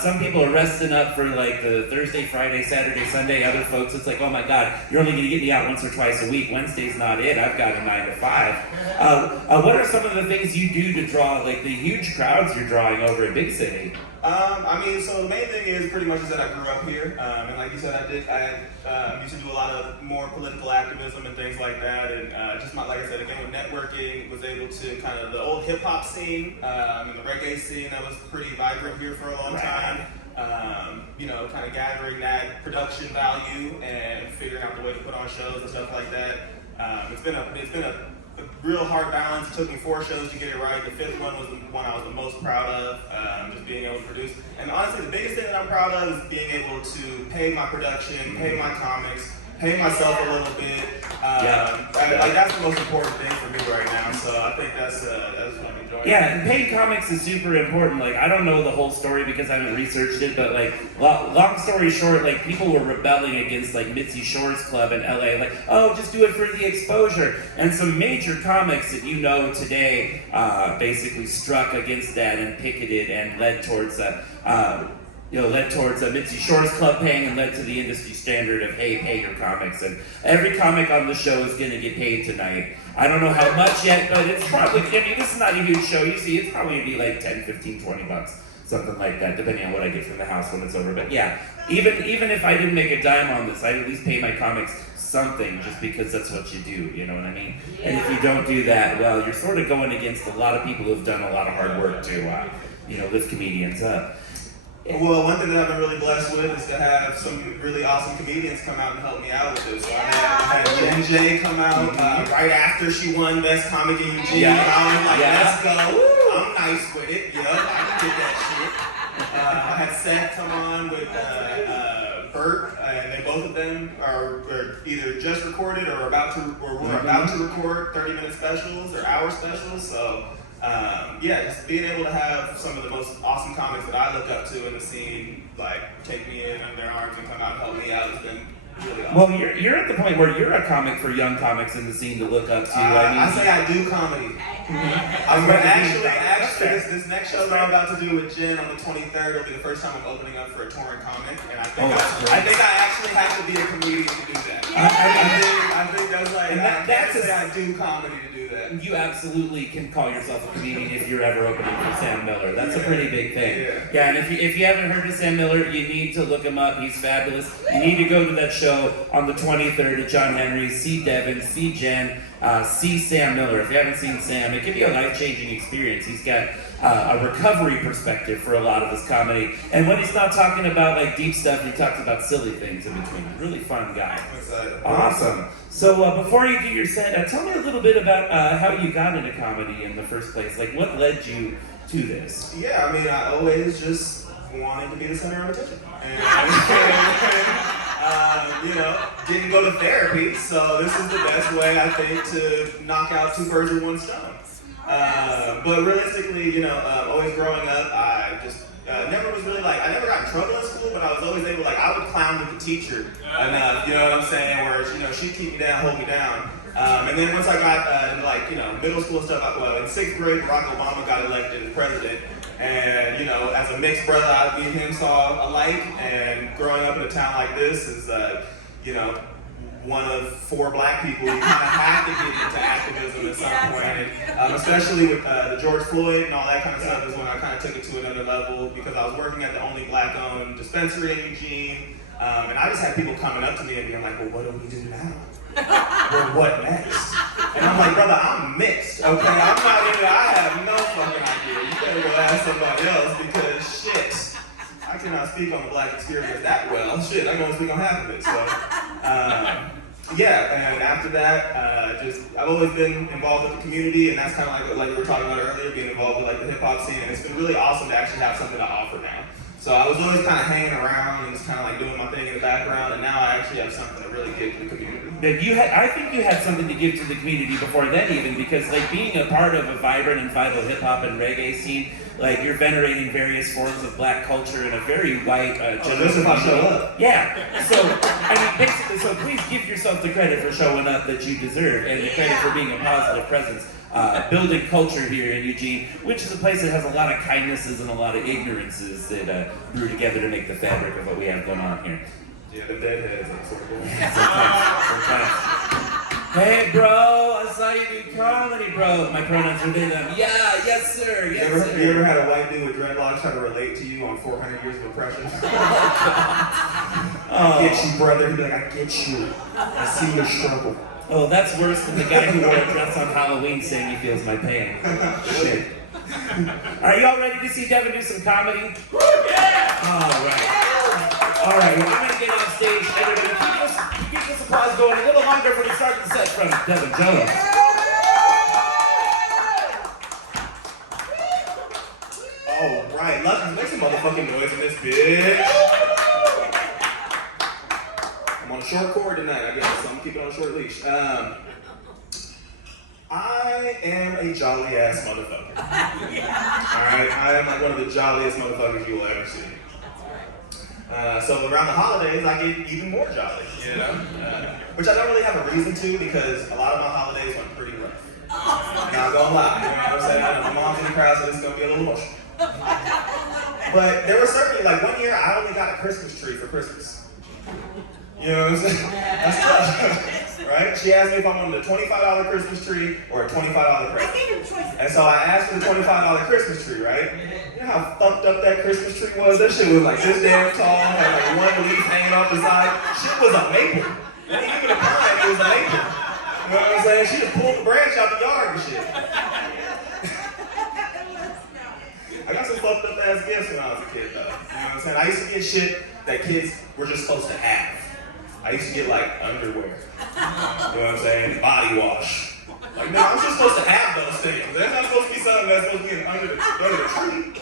Some people are resting up for like the Thursday, Friday, Saturday, Sunday. Other folks, it's like, oh my God, you're only going to get me out once or twice a week. Wednesday's not it. I've got a 9 to 5. What are some of the things you do to draw like the huge crowds you're drawing over at Big City? So the main thing is pretty much is that I grew up here, and like you said, I used to do a lot of more political activism and things like that, and like I said, again with networking, was able to kind of the old hip hop scene and the reggae scene that was pretty vibrant here for a long time. Kind of gathering that production value and figuring out the way to put on shows and stuff like that. It's been a real hard balance. It took me 4 shows to get it right. The 5th one was the one I was the most proud of, just being able to produce. And honestly, the biggest thing that I'm proud of is being able to pay my production, pay my comics, pay myself a little bit. That's the most important thing for me right now. So I think that's what I'm enjoying. Yeah, and paying comics is super important. Like, I don't know the whole story because I haven't researched it, but like, long story short, like people were rebelling against like Mitzi Shore's club in LA, like, oh, just do it for the exposure. And some major comics that you know today basically struck against that and picketed and led towards Mitzi Shore's club paying and led to the industry standard of, hey, pay your comics. And every comic on the show is going to get paid tonight. I don't know how much yet, but it's probably, this is not a huge show. You see, it's probably going to be like 10, 15, 20 bucks, something like that, depending on what I get from the house when it's over. But yeah, even if I didn't make a dime on this, I'd at least pay my comics something just because that's what you do, you know what I mean? And if you don't do that, well, you're sort of going against a lot of people who've done a lot of hard work to, lift comedians up. Well, one thing that I've been really blessed with is to have some really awesome comedians come out and help me out with this. So I had Jen J come out right after she won Best Comic in Eugene. And I was like, let's go. Woo, I'm nice with it, I can get that shit. I had Seth come on with Bert, and they both of them are either just recorded or were about to record 30-minute specials or hour specials. So. Just being able to have some of the most awesome comics that I look up to in the scene, like, take me in under their arms and come out and help me out has been really awesome. Well, you're at the point where you're a comic for young comics in the scene to look up to. I say I do comedy. Actually, this next show that I'm about to do with Jen on the 23rd will be the first time I'm opening up for a touring comic, and I think I actually have to be a comedian to do that. I think that's like, I do comedy to do that. You absolutely can call yourself a comedian if you're ever opening for Sam Miller. That's a pretty big thing. Yeah, and if you haven't heard of Sam Miller, you need to look him up. He's fabulous. You need to go to that show on the 23rd at John Henry's. See Devin, see Jen, see Sam Miller. If you haven't seen Sam, it can be a life-changing experience. He's got a recovery perspective for a lot of his comedy. And when he's not talking about like deep stuff, he talks about silly things in between. Really fun guy. Awesome. So before you do your set, tell me a little bit about how you got into comedy in the first place. Like, what led you to this? Yeah, I always just wanted to be the center of attention. And didn't go to therapy, so this is the best way, I think, to knock out 2 birds with 1 stone. But realistically, you know, always growing up, I just never was really like, I never got in trouble in school, but I was always able, like, I would clown with the teacher enough, you know what I'm saying, where, you know, she'd keep me down, hold me down. And then once I got in, like, you know, middle school stuff, well, in 6th grade, Barack Obama got elected as president. And, you know, as a mixed brother, me and him saw a light. And growing up in a town like this is, you know, one of 4 black people. You kind of have to get into activism at some point. And, especially with the George Floyd and all that kind of stuff is when I kind of took it to another level because I was working at the only black-owned dispensary in Eugene. And I just had people coming up to me and being like, well, what do we do now? Well, what next? And I'm like, brother, I'm mixed, okay? I'm not in it. I have no fucking idea. You better go ask somebody else because shit, I cannot speak on the black experience that well. Shit, I can only speak on half of it. So, yeah, and after that, I've always been involved with the community, and that's kind of like we were talking about earlier, being involved with like the hip hop scene, and it's been really awesome to actually have something to offer now. So I was always kind of hanging around and just kind of like doing my thing in the background, and now I actually have something to really give to the community. I think you had something to give to the community before then even, because like being a part of a vibrant and vital hip hop and reggae scene, like you're venerating various forms of black culture in a very white this if I show up. Yeah. So I mean basically, so please give yourself the credit for showing up that you deserve and the credit for being a positive presence. Building culture here in Eugene, which is a place that has a lot of kindnesses and a lot of ignorances that brew together to make the fabric of what we have going on here. Yeah, the deadheads, I'm sort of Sometimes. Hey bro, I saw you do comedy, bro. My pronouns are they, them. Yeah, yes sir, yes sir. You ever had a white dude with dreadlocks try to relate to you on 400 years of oppression? I get you, brother. He'd be like, I get you. I see your struggle. Oh, that's worse than the guy who wore a dress on Halloween saying he feels my pain. Shit. Are y'all ready to see Devin do some comedy? Yeah! All right, well, I'm going to get on stage. Everybody, keep this applause going a little longer for the start of the set from Devin Jones. All right, let's make some motherfucking noise in this bitch. I'm on a short cord tonight, I guess, so I'm gonna keep it on a short leash. I am a jolly ass motherfucker. Alright, I am like one of the jolliest motherfuckers you will ever see. So around the holidays, I get even more jolly, you know? Which I don't really have a reason to because a lot of my holidays went pretty rough. Not gonna lie, you know what I'm saying? I know my mom's in the crowd, so this is gonna be a little emotional. But there were certainly, like one year, I only got a Christmas tree for Christmas. You know what I'm saying? That's tough, right? She asked me if I wanted a $25 Christmas tree or a $25 present. And so I asked for the $25 Christmas tree, right? You know how fucked up that Christmas tree was? That shit was like this damn tall, had like one leaf hanging off the side. Shit was a maple. It wasn't even a pine, it was a maple. You know what I'm saying? She just pulled the branch out the yard and shit. I got some fucked up ass gifts when I was a kid though. You know what I'm saying? I used to get shit that kids were just supposed to have. I used to get like underwear. You know what I'm saying? Body wash. Like, no, I'm just supposed to have those things. That's not supposed to be something that's supposed to be under the tree.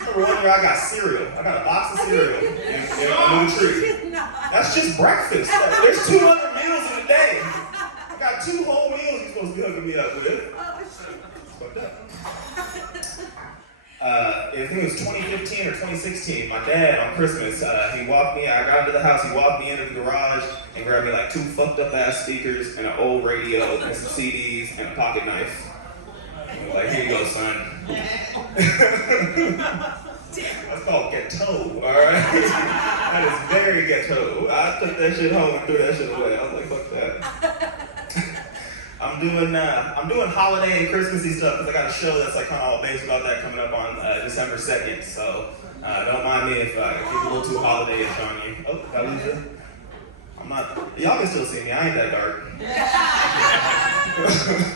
I remember one year I got cereal. I got a box of cereal under the tree. That's just breakfast. There's 200 meals in a day. I got 2 whole meals you're supposed to be hooking me up with. It's fucked up. I think it was 2015 or 2016, my dad on Christmas, he walked me, I got into the house, he walked me into the garage and grabbed me like 2 fucked up ass speakers and an old radio and some CDs and a pocket knife. And was like, here you go, son. That's called ghetto, alright? That is very ghetto. I took that shit home and threw that shit away. I was like, fuck that. I'm doing holiday and Christmassy stuff because I got a show that's like kind of all based about that coming up on December 2nd. So don't mind me if it's a little too holiday-ish on you. Oh, that was it. I'm not. Y'all can still see me. I ain't that dark.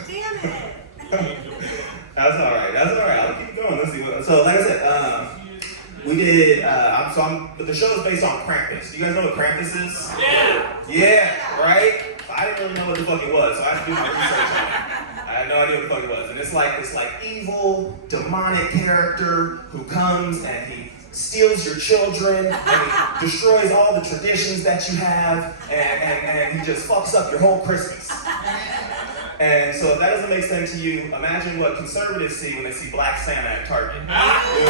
Damn it. That's all right. That's all right. I'll keep going. Let's see what. So like I said, we did. But the show is based on Krampus. Do you guys know what Krampus is? Yeah. Yeah. Right. I didn't really know what the fuck it was, so I had to do my research on it. I had no idea what the fuck it was. And it's like this evil, demonic character who comes and he steals your children and he destroys all the traditions that you have and he just fucks up your whole Christmas. And so if that doesn't make sense to you, imagine what conservatives see when they see Black Santa at Target. You know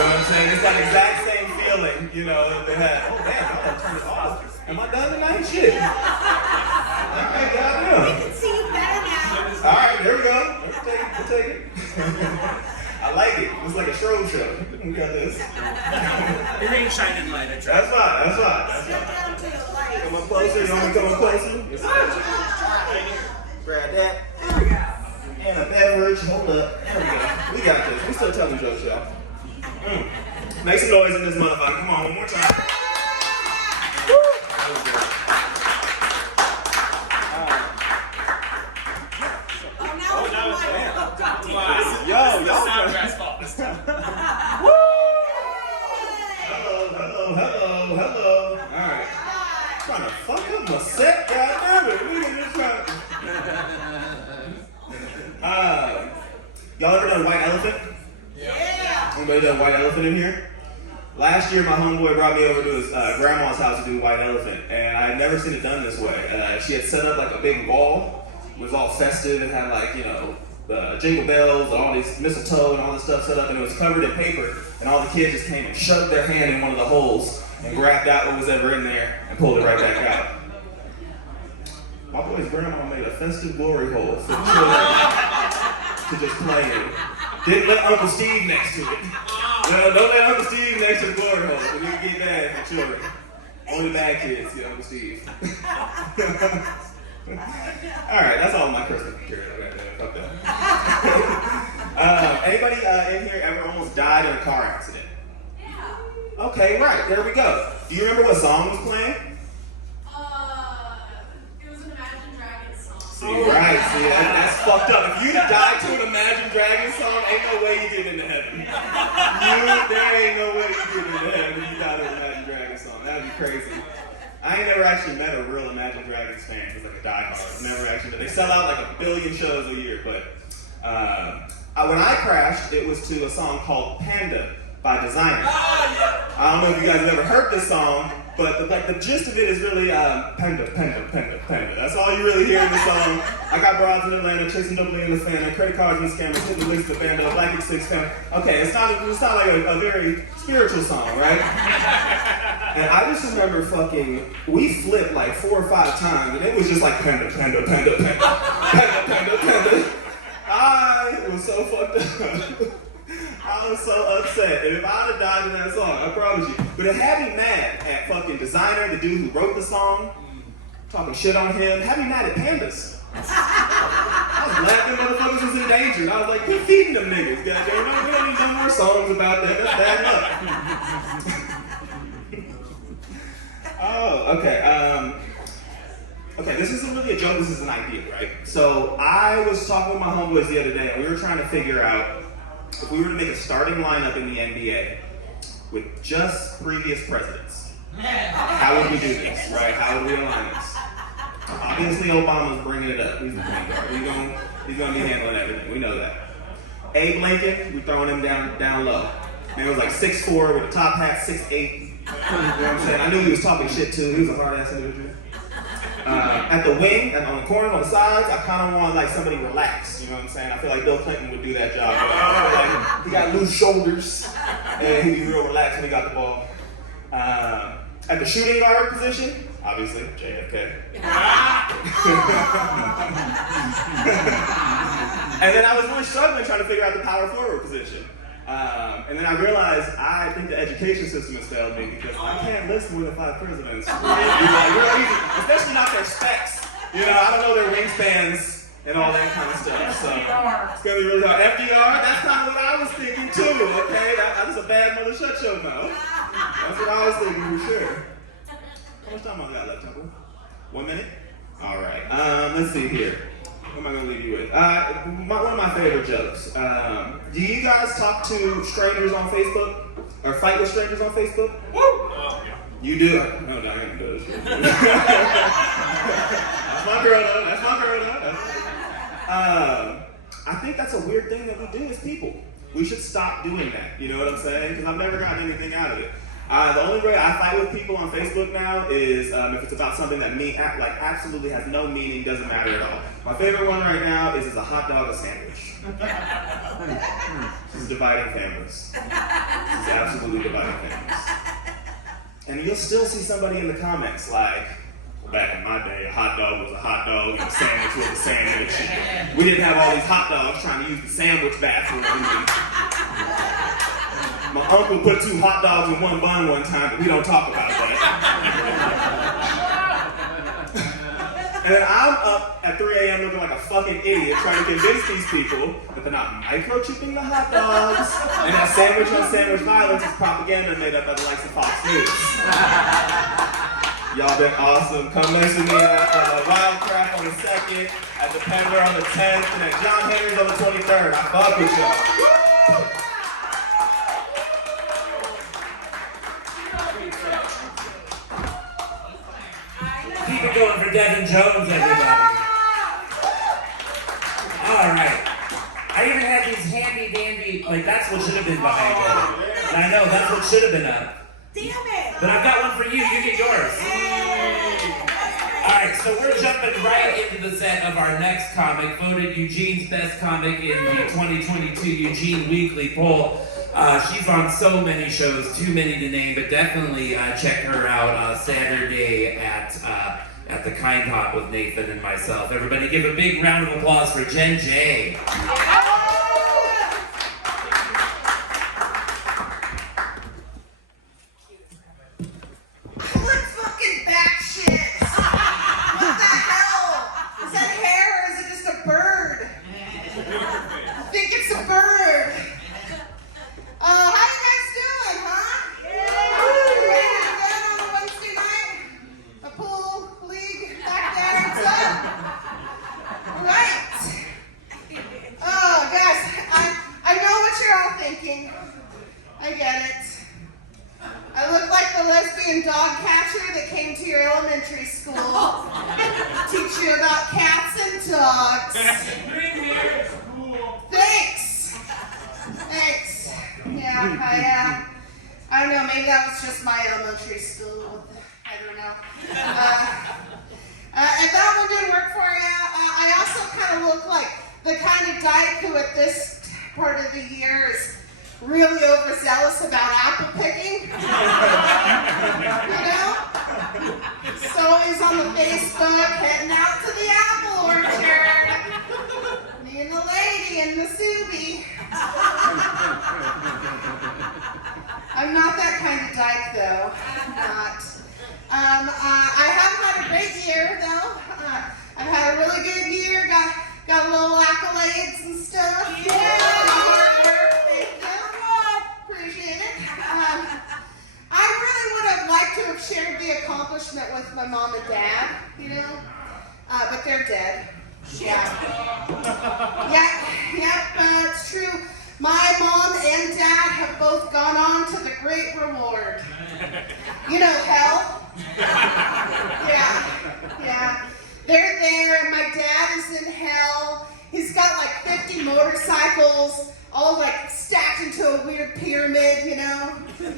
what I'm saying? It's that exact same feeling, you know, that they had. Oh damn, I gotta turn it off. Am I done tonight? Shit. Alright, goddamn. We can see you better now. Alright, there we go. We'll take it. I like it. It's like a strobe show. We got this. It ain't shining light at That's fine. Step down to the light. Come up closer. You want me coming closer? Grab that. There we go. And a beverage. Hold up. There we go. We got this. We still telling jokes, y'all. Make some noise in this motherfucker. Come on, one more time. Woo! That was good. Oh, now it's the light. Oh, God damn. Yo, y'all. Woo! Hello. All right. Trying to fuck up my set, goddammit. Look at this trying. Y'all ever done White Elephant? Yeah. Anybody done White Elephant in here? Last year, my homeboy brought me over to his grandma's house to do White Elephant, and I had never seen it done this way. She had set up like a big wall. It was all festive and had like, you know, jingle bells, all these mistletoe and all this stuff set up, and it was covered in paper, and all the kids just came and shoved their hand in one of the holes and grabbed out what was ever in there and pulled it right back out. My boy's grandma made a festive glory hole for children to just play in. Didn't let Uncle Steve next to it. No, don't let Uncle Steve next to the glory hole, because you can get bad for children. Only bad kids get Uncle Steve. Alright, that's all my Christmas material. Fuck that. Anybody in here ever almost died in a car accident? Yeah. Okay, right, there we go. Do you remember what song was playing? It was an Imagine Dragons song. See, that's fucked up. If you died to an Imagine Dragons song, ain't no way you get into heaven. There ain't no way you get into heaven if you died to an Imagine Dragons song. That'd be crazy. I ain't never actually met a real Imagine Dragons fan who's like a diehard. Never actually. They sell out like 1 billion shows a year, but when I crashed, it was to a song called Panda by Designer. I don't know if you guys have ever heard this song, but the gist of it is really Panda. That's all you really hear in the song. I got broads in Atlanta, chasing double in the fan, credit cards and scammers, hitting the licks of the band, Black X6 fan. Okay, it's not like a very spiritual song, right? And I just remember we flipped like 4 or 5 times, and it was just like Panda. I was so fucked up. I was so upset. And if I'd have died in that song, I promise you. But it had me mad at fucking Designer, the dude who wrote the song, talking shit on him. It had me mad at pandas. I was glad them motherfuckers was endangered. I was like, quit feeding them niggas, goddamn. We don't need no more songs about that. That's bad luck. Oh, okay. Okay, this isn't really a joke, this is an idea, right? So I was talking with my homeboys the other day, and we were trying to figure out if we were to make a starting lineup in the NBA with just previous presidents, how would we do this, right? How would we align this? Obviously, Obama's bringing it up. He's the point guard. He's gonna be handling everything. We know that. Abe Lincoln, we throwing him down low. Man was like 6'4" with a top hat, 6'8". You know what I'm saying? I knew he was talking shit too. He was a hard ass individual. At the wing, and on the corner, on the sides, I kind of want like somebody relaxed. You know what I'm saying? I feel like Bill Clinton would do that job. Like, he got loose shoulders, and he'd be real relaxed when he got the ball. At the shooting guard position, obviously JFK. And then I was really struggling trying to figure out the power forward position. And then I realized I think the education system has failed me because I can't list more than 5 presidents. Especially not their specs. You know, I don't know their wingspans and all that kind of stuff. So it's gonna be really hard. FDR, that's kind of what I was thinking too. Okay, that's a bad mother shut show now. That's what I was thinking for sure. How much time I got left, Temple? 1 minute? All right. Let's see here. What am I going to leave you with? One of my favorite jokes. Do you guys talk to strangers on Facebook? Or fight with strangers on Facebook? Woo! You do? No, I ain't do this. That's my girl, though. I think that's a weird thing that we do as people. We should stop doing that. You know what I'm saying? Because I've never gotten anything out of it. The only way I fight with people on Facebook now is if it's about something that absolutely has no meaning, doesn't matter at all. My favorite one right now is a hot dog a sandwich. This is dividing families. This is absolutely dividing families. And you'll still see somebody in the comments like, well, back in my day, a hot dog was a hot dog and a sandwich was a sandwich. We didn't have all these hot dogs trying to use the sandwich bathroom. My uncle put 2 hot dogs in one bun one time, but we don't talk about that. And then I'm up at 3 a.m. looking like a fucking idiot trying to convince these people that they're not microchipping the hot dogs and that sandwich on sandwich violence is propaganda made up by the likes of Fox News. Y'all been awesome. Come listen to me at Wildcraft on the 2nd, at the Pender on the 10th, and at John Henry's on the 23rd. I fuck with y'all. Keep it going for Devin Jones, everybody. All right. I even had these handy dandy, like that's what should have been behind it. And I know that's what should have been up. Damn it! But I've got one for you. You get yours. All right, so we're jumping right into the set of our next comic, voted Eugene's best comic in the 2022 Eugene Weekly poll. She's on so many shows, too many to name, but definitely check her out Saturday at the Kind Hop with Nathan and myself. Everybody give a big round of applause for Jen J. I get it. I look like the lesbian dog catcher that came to your elementary school. Teach you about cats and dogs. Thanks. Thanks. Yeah, I don't know, maybe that was just my elementary school. I don't know. If that one didn't work for you, I also kind of look like the kind of dyke who at this part of the year is really overzealous about apple picking. You know? So he's on the Facebook heading out to the apple orchard. Me and the lady and the Subi. I'm not that kind of dyke though. I'm not. I have had a great year though. I've had a really good year. Got little accolades and stuff. Yeah. Appreciate it. I really would have liked to have shared the accomplishment with my mom and dad, you know, but they're dead. Yeah. It's true. My mom and dad have both gone on to the great reward. You know, hell. Yeah. They're there, and my dad is in hell. He's got like 50 motorcycles, all like stacked into a weird pyramid, you know.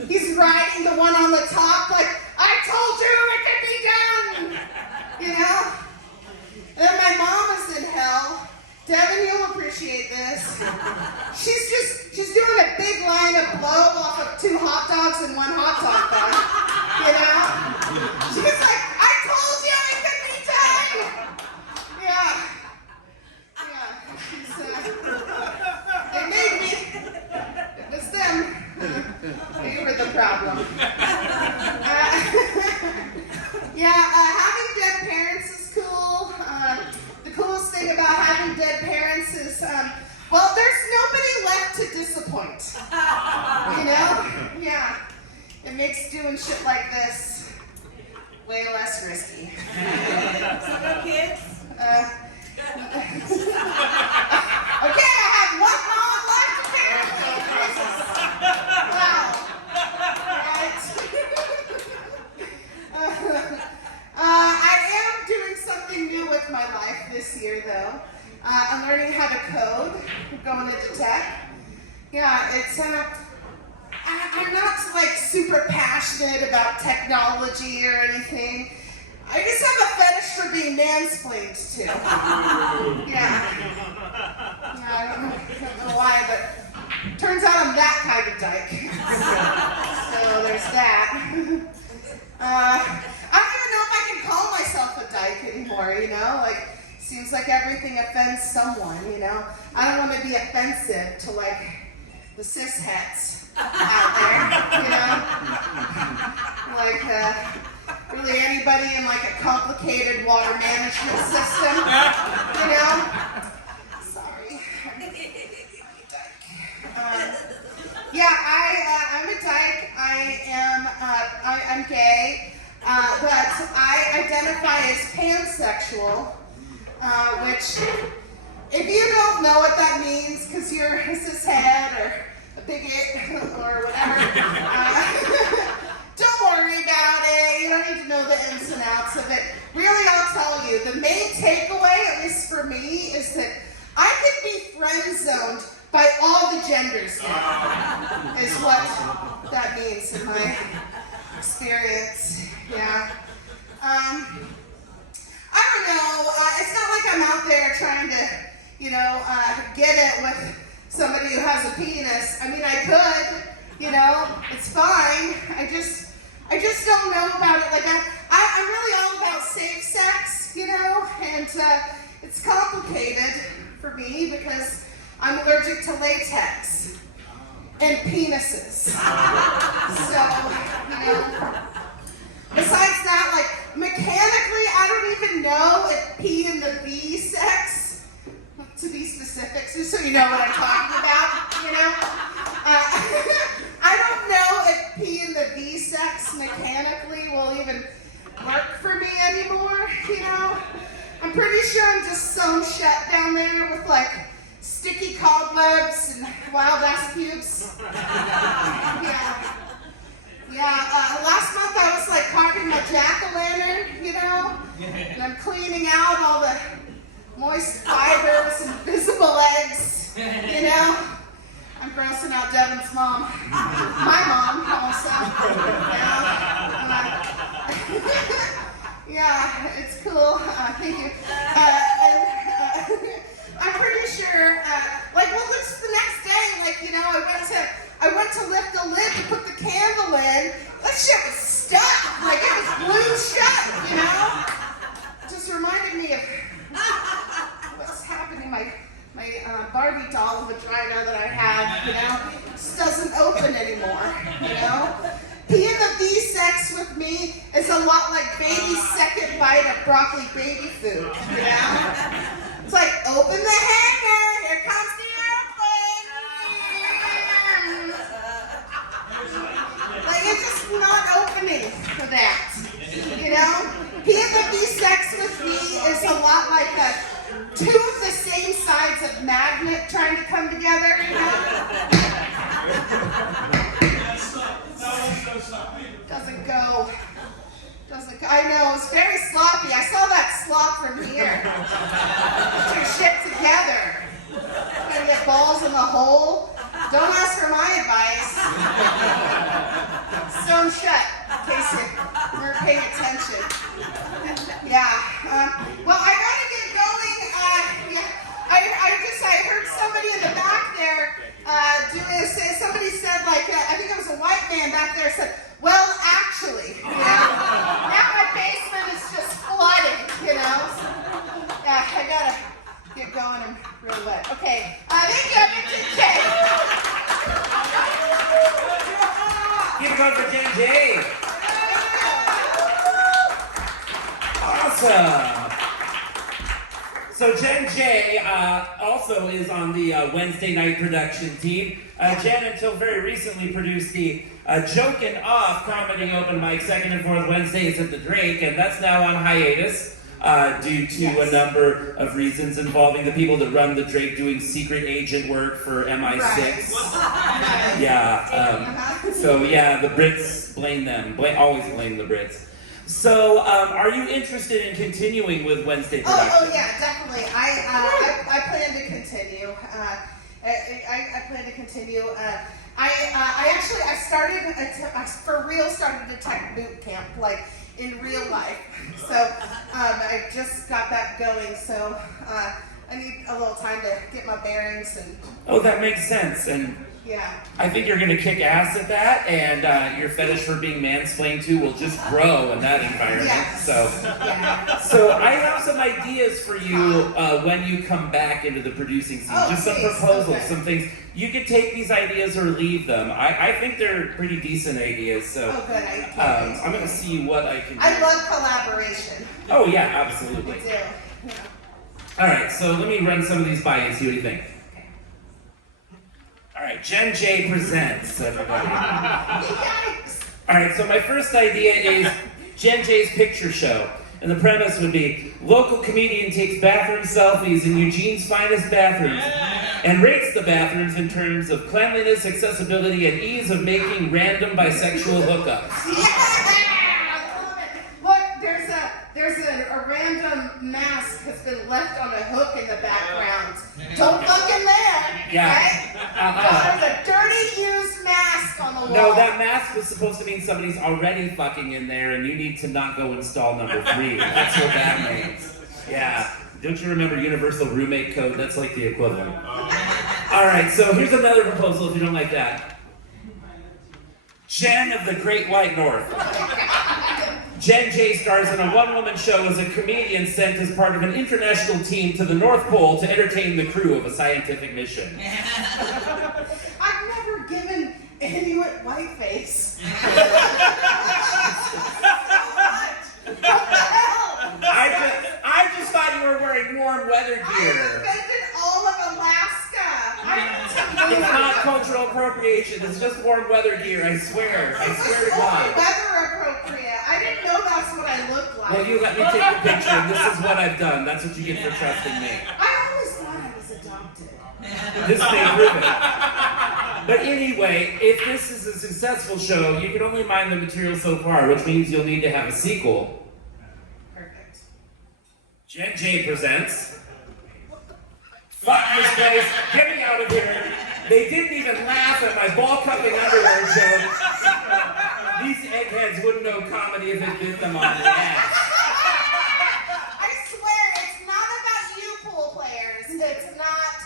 He's riding the one on the top like, I told you it could be done, you know. And then my mom is in hell. Devin, you'll appreciate this. She's doing a big line of blow off of 2 hot dogs and 1 hot dog bun, you know. She's like, I told you it could be done. Yeah. It made me. It was them. They were the problem. Having dead parents is cool. The coolest thing about having dead parents is, well, there's nobody left to disappoint. You know? Yeah. It makes doing shit like this way less risky. So no kids? Okay, I have 1 mom left apparently. Wow. I am doing something new with my life this year, though. I'm learning how to code, going into tech. Yeah, it's I'm not like super passionate about technology or anything. I just have a fetish for being mansplained to. Yeah, I don't know why, but turns out I'm that kind of dyke. So there's that. I don't even know if I can call myself a dyke anymore, you know? Like, seems like everything offends someone, you know? I don't want to be offensive to, like, the cis-hets out there, you know? Like, really anybody in, like, a complicated water management system, you know? Sorry. Yeah, I'm a dyke. I'm gay, but I identify as pansexual, which, if you don't know what that means, because you're a cishet or a bigot or whatever, don't worry about it. You don't need to know the ins and outs of it. Really, I'll tell you, the main takeaway, at least for me, is that I can be friend-zoned by all the genders now, is what that means in my experience. Yeah. I don't know. It's not like I'm out there trying to, you know, get it with somebody who has a penis. I mean, I could, you know, it's fine. I just don't know about it. Like, I'm really all about safe sex, you know, and it's complicated for me because I'm allergic to latex and penises. So, you know, besides that, like, mechanically, I don't even know if P and the B sex, to be specific, just so you know what I'm talking about, you know? I don't know if P and the B sex mechanically will even work for me anymore, you know? I'm pretty sure I'm just sewn shut down there with, like, sticky cobwebs and wild ass pubes. Yeah, last month I was like cocking my jack-o'-lantern, you know, and I'm cleaning out all the moist fibers and visible eggs, you know. I'm grossing out Devin's mom. My mom also. Yeah, it's cool. Thank you. I'm pretty sure, like, well, it's the next day, like, you know, I went to lift the lid to put the candle in. That shit was stuck. Like, it was glued shut, you know? It just reminded me of what's happening. My Barbie doll vagina that I had, you know, just doesn't open anymore, you know? P and the B sex with me is a lot like baby's second bite of broccoli baby food, you know? It's like, open the hanger, here comes the airplane. Like, it's just not opening for that, you know? P and the B sex with me is a lot like two of the same sides of magnet trying to come together, you know? Doesn't go. I know, it's very sloppy. I saw that slop from here. Put your shit together. Trying to get balls in the hole. Don't ask for my advice. Stone shut, in case you weren't paying attention. Yeah. Well, I gotta get going. I heard somebody in the back there somebody said, like, I think it was a white man back there said, well, actually, you know, now my basement is just flooded, you know. So, yeah, I gotta get going. I'm real wet. Okay, thank you. I've been to Jay. Keep it going for Jen J. Awesome. So Jen J also is on the Wednesday night production team. Jen, until very recently, produced the Jokin' Off comedy open mic second and fourth Wednesdays at the Drake, and that's now on hiatus due to a number of reasons involving the people that run the Drake doing secret agent work for MI6. Right. Yeah. So yeah, the Brits blame them. Always blame the Brits. So, are you interested in continuing with Wednesday production? Oh yeah, definitely. I plan to continue. I plan to continue. I for real started a tech boot camp, like in real life. So I just got that going. So I need a little time to get my bearings and. Oh, that makes sense. And yeah. I think you're gonna kick ass at that, and your fetish for being mansplained to will just grow in that environment. Yes. So I have some ideas for you when you come back into the producing scene. Oh, just some please. proposals, Okay. some things. You can take these ideas or leave them. I think they're pretty decent ideas. So Oh, good. I can't wait. I'm gonna see what I can do. I love collaboration. Oh yeah, absolutely. I do. Yeah. All right, so let me run some of these by you and see what you think. All right, Jen J presents, everybody. Yikes. All right, so my first idea is Jen J's picture show. And the premise would be, local comedian takes bathroom selfies in Eugene's finest bathrooms and rates the bathrooms in terms of cleanliness, accessibility, and ease of making random bisexual hookups. Yeah! I love it. Look, there's a random mask has been left on a hook in the background. Don't look in there. Yeah. Right? There's a dirty used mask on the wall. No, that mask was supposed to mean somebody's already fucking in there and you need to not go install number 3. That's what that means. Yeah. Don't you remember Universal Roommate Code? That's like the equivalent. Alright, so here's another proposal if you don't like that. Jen of the Great White North. Jen J stars in a one-woman show as a comedian sent as part of an international team to the North Pole to entertain the crew of a scientific mission. I've never given Inuit whiteface. I just thought you were wearing warm weather I gear. invented all of Alaska. It's not cultural appropriation, it's just warm weather gear, I swear. I swear to God. Weather appropriate. I didn't know that's what I looked like. Well, you let me take a picture, and this is what I've done. That's what you get for trusting me. I always thought I was adopted. This may prove it. But anyway, if this is a successful show, you can only mine the material so far, which means you'll need to have a sequel. Perfect. Jen J presents. Fuck this place, get me out of here. They didn't even laugh at my ball cupping underwear joke. These eggheads wouldn't know comedy if it bit them on the ass. I swear, it's not about you, pool players. It's not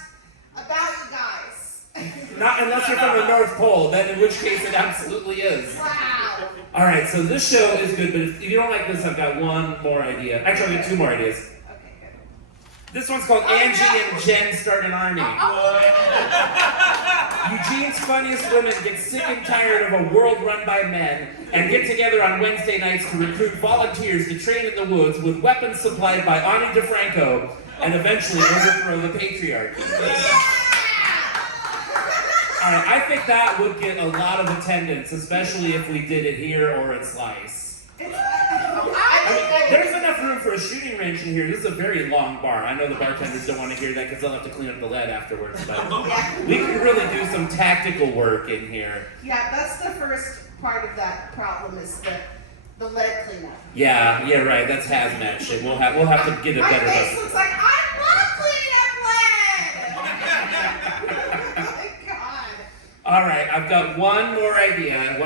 about you guys. Not unless you're from the North Pole, then in which case it absolutely is. Wow. Alright, so this show is good, but if you don't like this, I've got one more idea. Actually, I've got 2 more ideas. Okay, good. This one's called Angie and Jen Start an Army. Eugene's funniest women get sick and tired of a world run by men and get together on Wednesday nights to recruit volunteers to train in the woods with weapons supplied by Ani DeFranco and eventually overthrow the patriarchy. Alright, I think that would get a lot of attendance, especially if we did it here or at Slice. There's enough room for a shooting range in here. This is a very long bar. I know the bartenders don't want to hear that because they'll have to clean up the lead afterwards, but we could really do some tactical work in here. Yeah, that's the first part of that problem is the lead cleanup. Yeah, right. That's hazmat shit. We'll have to get it My better. face looks like I love cleaning up lead. Oh my god. All right, I've got one more idea.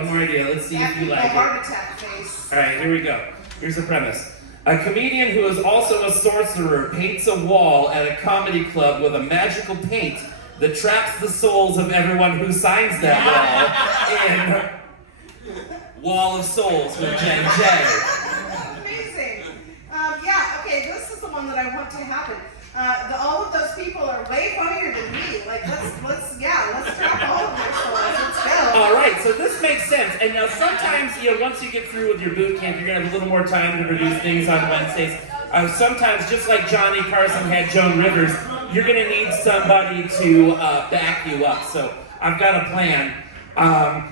Let's see if you like it. Heart attack face. All right, here we go. Here's the premise. A comedian who is also a sorcerer paints a wall at a comedy club with a magical paint that traps the souls of everyone who signs that wall in Wall of Souls with Jen J. Amazing. Yeah, okay, this is the one that I want to happen. All of those people are way funnier than me. Like, let's trap all of their souls. Let's go. All right, so this makes sense. And now sometimes, once you get through with your boot camp, you're gonna have a little more time to produce things on Wednesdays. Sometimes, just like Johnny Carson had Joan Rivers, you're gonna need somebody to back you up. So I've got a plan.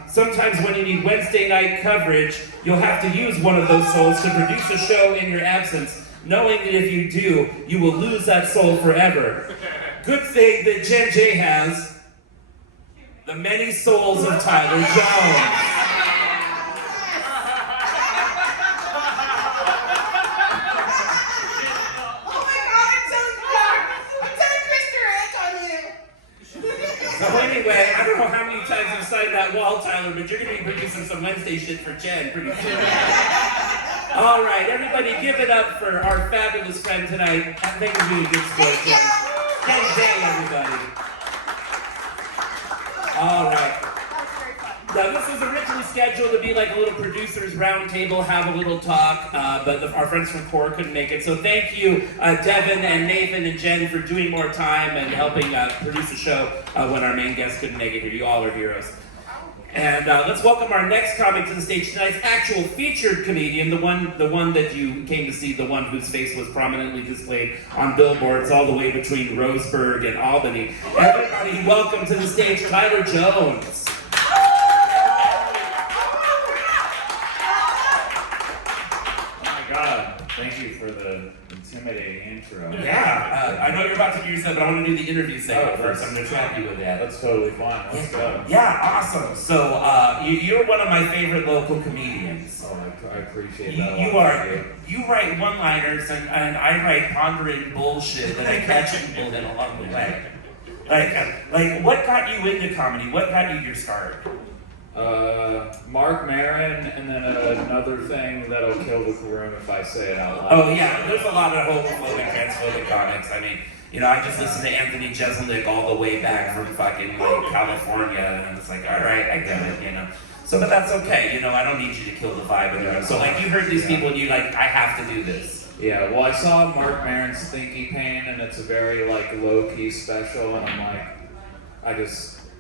Sometimes when you need Wednesday night coverage, you'll have to use one of those souls to produce a show in your absence, knowing that if you do, you will lose that soul forever. Good thing that Jen J has the many souls of Tylor Jones. Oh my god, I'm so dark. I'm turning Mr. Ant on you. So anyway, Anyway, I don't know how many times you've signed that wall, Tyler, but you're going to be producing some Wednesday shit for Jen pretty soon. All right, everybody give it up for our fabulous friend tonight. Thank you for being a good sport, Jen. Jen Day, everybody. All right. Now, this was originally scheduled to be like a little producers roundtable, have a little talk, but our friends from CORE couldn't make it. So thank you, Devin and Nathan and Jen, for doing more time and helping produce the show when our main guest couldn't make it here. You all are heroes. And let's welcome our next comic to the stage tonight's actual featured comedian, the one that you came to see, the one whose face was prominently displayed on billboards all the way between Roseburg and Albany. Everybody, welcome to the stage, Tylor Jones. Thank you for the intimidating intro. Yeah, I know you're about to do your stuff, but I want to do the interview segment first. I'm going to trap you with that. That's totally fine. Let's go. Yeah, awesome. So you're one of my favorite local comedians. Oh, I appreciate that. You write one-liners, and I write pondering bullshit that I catch people in along the way. Like, what got you into comedy? What got you your start? Mark Maron, and then another thing that'll kill the room if I say it out loud. Oh yeah, there's a lot of homophobic, transphobic comics. I mean, I just listened to Anthony Jeselnik all the way back from fucking California, and it's like, all right, I get it, So, but that's okay, I don't need you to kill the vibe of it. So, like, you heard these people, and you like, I have to do this. Yeah, well, I saw Mark Maron's Stinky Pain, and it's a very low-key special, and I'm like,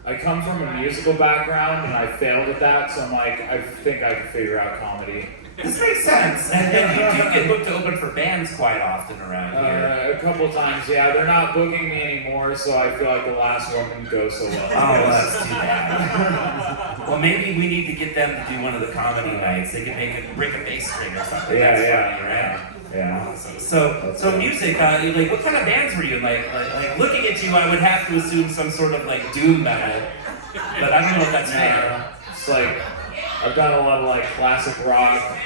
I come from a musical background, and I failed at that, so I'm like, I think I can figure out comedy. This makes sense. And you do get booked to open for bands quite often around here. A couple times, yeah. They're not booking me anymore, so I feel like the last one didn't go so well. Oh, that's too bad. Well, maybe we need to get them to do one of the comedy nights. They could make a brick and bass string or something. Yeah, that's yeah. funny, right? Yeah. Awesome. So music, what kind of bands were you in? Like looking at you, I would have to assume some sort of doom metal, but I don't know if that's fair. It's I've done a lot of classic rock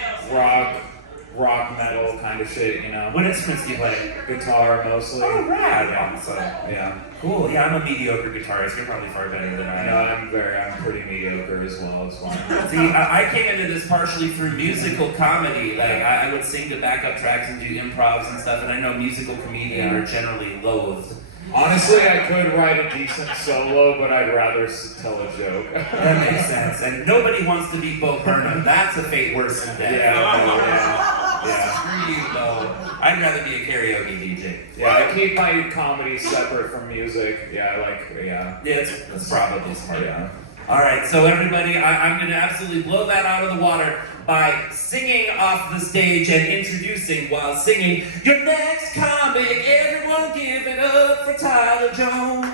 metal kind of shit, What instruments do you play? Guitar mostly. Oh, rad. Yeah. So, yeah. Cool. Yeah, I'm a mediocre guitarist. You're probably far better than I am. No, I'm pretty mediocre as well. It's fine. See, I came into this partially through musical comedy. I would sing to backup tracks and do improvs and stuff, and I know musical comedians are generally loathed. Honestly, I could write a decent solo, but I'd rather tell a joke. That makes sense. And nobody wants to be Bo Burnham. That's a fate worse than death. Yeah. Screw you, Bo. I'd rather be a karaoke DJ. Yeah, I keep my comedy separate from music. Yeah, Yeah, it's probably smart. Yeah. All right, so everybody, I'm going to absolutely blow that out of the water by singing off the stage and introducing while singing your next comic. Everyone give it up for Tylor Jones.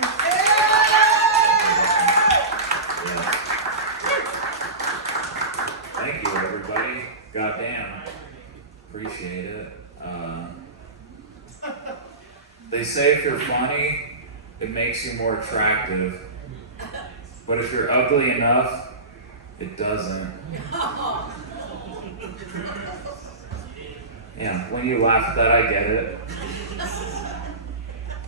Thank you, everybody. Goddamn. Appreciate it. They say if you're funny, it makes you more attractive. But if you're ugly enough, it doesn't. Yeah, when you laugh at that, I get it.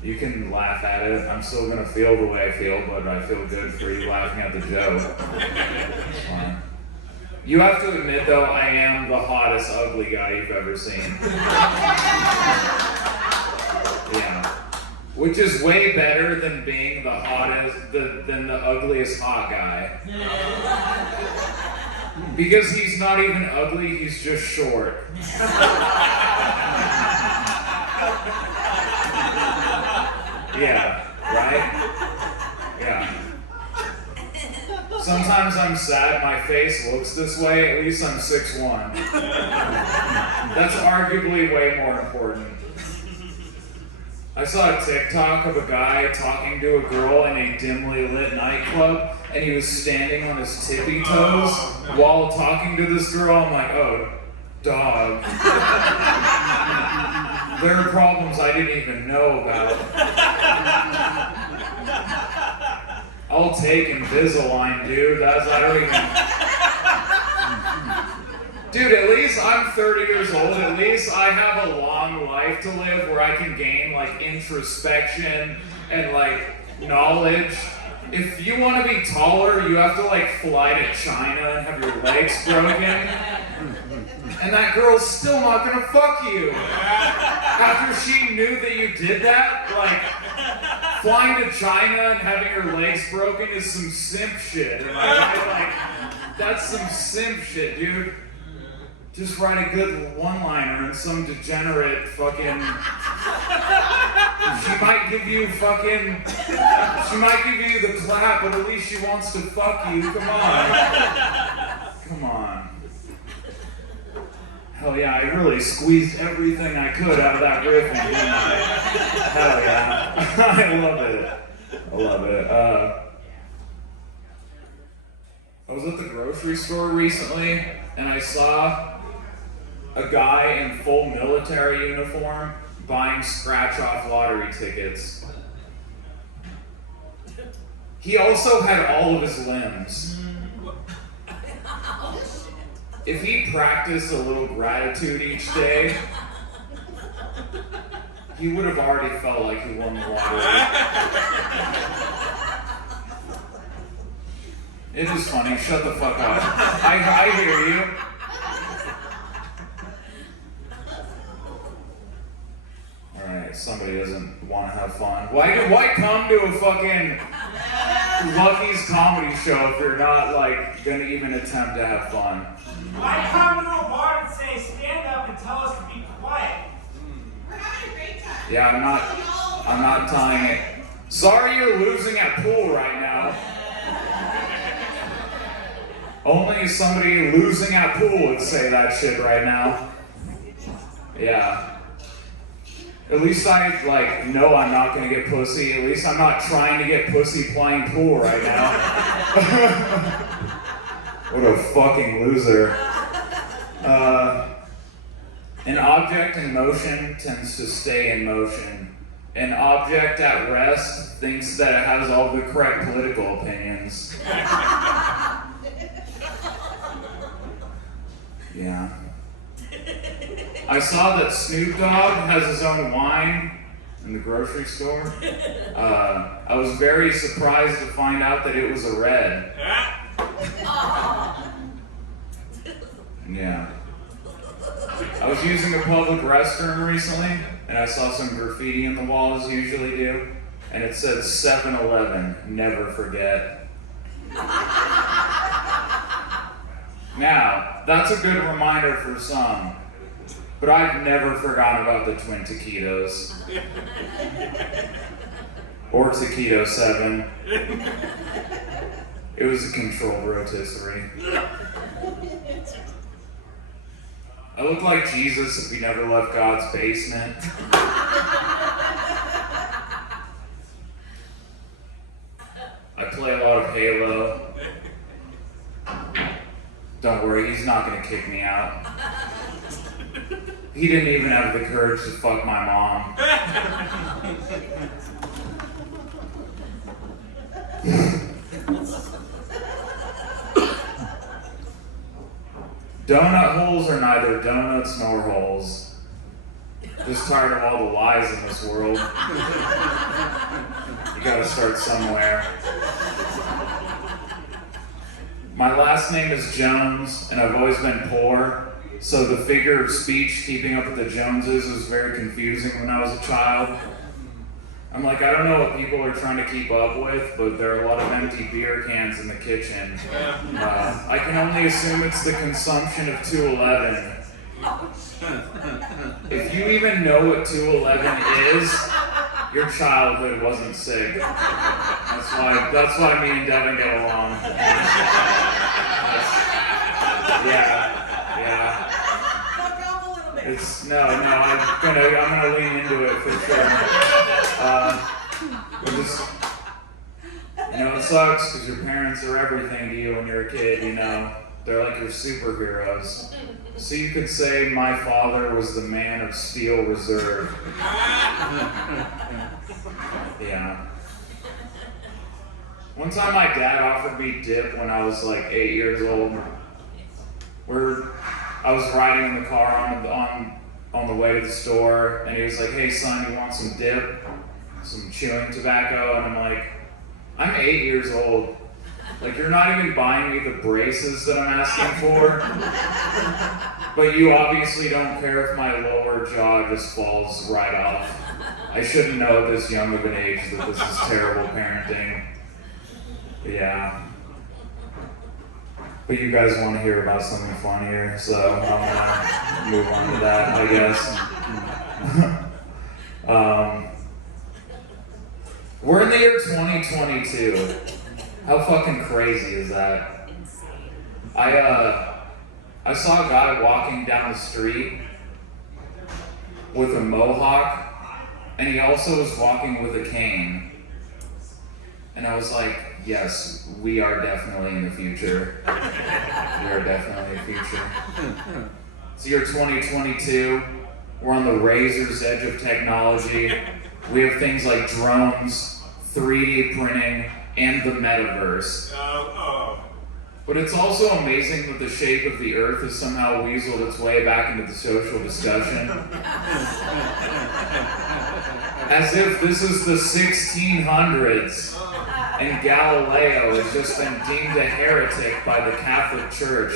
You can laugh at it. I'm still gonna feel the way I feel, but I feel good for you laughing at the joke. It's fine. You have to admit, though, I am the hottest ugly guy you've ever seen. Yeah. Which is way better than being the hottest, than the ugliest hot guy. Because he's not even ugly, he's just short. Yeah, right? Yeah. Sometimes I'm sad my face looks this way, at least I'm 6'1". That's arguably way more important. I saw a TikTok of a guy talking to a girl in a dimly lit nightclub, and he was standing on his tippy toes while talking to this girl. I'm like, oh, dog. There are problems I didn't even know about. I'll take Invisalign, dude. I don't even... Dude, at least I'm 30 years old. At least I have a long life to live where I can gain, introspection and, knowledge. If you want to be taller, you have to like fly to China and have your legs broken. And that girl's still not gonna fuck you. After she knew that you did that, like, flying to China and having your legs broken is some simp shit. Am I right? Like, that's some simp shit, dude. Just write a good one-liner and some degenerate fucking... She might give you the clap, but at least she wants to fuck you. Come on. Come on. Hell yeah, I really squeezed everything I could out of that riffing, didn't I? Hell yeah. I love it. I love it. I was at the grocery store recently, and I saw a guy in full military uniform buying scratch-off lottery tickets. He also had all of his limbs. If he practiced a little gratitude each day, he would have already felt like he won the lottery. It is funny, shut the fuck up. I hear you. Alright, somebody doesn't want to have fun. Why come to a fucking Lucky's comedy show if you're not like gonna even attempt to have fun? Why come to a bar and say stand up and tell us to be quiet? We're having a great time. Yeah, I'm not telling it. Sorry you're losing at pool right now. Only somebody losing at pool would say that shit right now. Yeah. At least I know I'm not gonna get pussy. At least I'm not trying to get pussy playing pool right now. What a fucking loser. An object in motion tends to stay in motion. An object at rest thinks that it has all the correct political opinions. Yeah. I saw that Snoop Dogg has his own wine in the grocery store. I was very surprised to find out that it was a red. Yeah. I was using a public restroom recently, and I saw some graffiti in the wall as you usually do, and it said 7-Eleven, never forget. Now, that's a good reminder for some, but I've never forgotten about the twin taquitos. Or taquito 7. It was a controlled rotisserie. I look like Jesus if he never left God's basement. I play a lot of Halo. Don't worry, he's not gonna kick me out. He didn't even have the courage to fuck my mom. Donut holes are neither donuts nor holes. Just tired of all the lies in this world. You gotta start somewhere. My last name is Jones, and I've always been poor, so the figure of speech keeping up with the Joneses was very confusing when I was a child. I'm like, I don't know what people are trying to keep up with, but there are a lot of empty beer cans in the kitchen. I can only assume it's the consumption of 211. If you even know what 211 is, your childhood wasn't sick. That's why me and Devin get along. Yeah. I'm gonna lean into it for sure. It sucks because your parents are everything to you when you're a kid, They're like your superheroes. So you could say my father was the man of steel reserve. Yeah. One time my dad offered me dip when I was like 8 years old. I was riding in the car on the way to the store, and he was like, "Hey son, you want some dip? Some chewing tobacco?" And I'm like, I'm 8 years old. Like, you're not even buying me the braces that I'm asking for. But you obviously don't care if my lower jaw just falls right off. I shouldn't know at this young of an age that this is terrible parenting. Yeah. But you guys want to hear about something funnier, so I'm gonna move on to that, I guess. We're in the year 2022. How fucking crazy is that? I saw a guy walking down the street with a mohawk, and he also was walking with a cane. And I was like, yes, we are definitely in the future. We are definitely in the future. It's year 2022. We're on the razor's edge of technology. We have things like drones, 3D printing, and the metaverse. But it's also amazing that the shape of the Earth has somehow weaseled its way back into the social discussion. As if this is the 1600s and Galileo has just been deemed a heretic by the Catholic Church.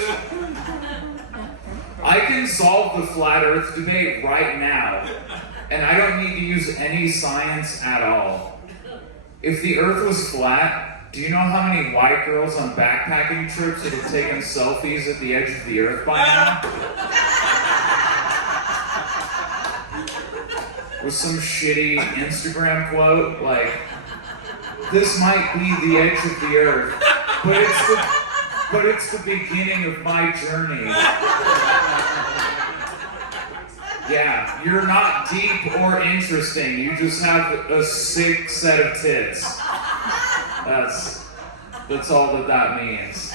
I can solve the flat Earth debate right now, and I don't need to use any science at all. If the Earth was flat, do you know how many white girls on backpacking trips would have taken selfies at the edge of the Earth by now? With some shitty Instagram quote like, "This might be the edge of the Earth, but it's the beginning of my journey." Yeah, you're not deep or interesting. You just have a sick set of tits. That's all that means.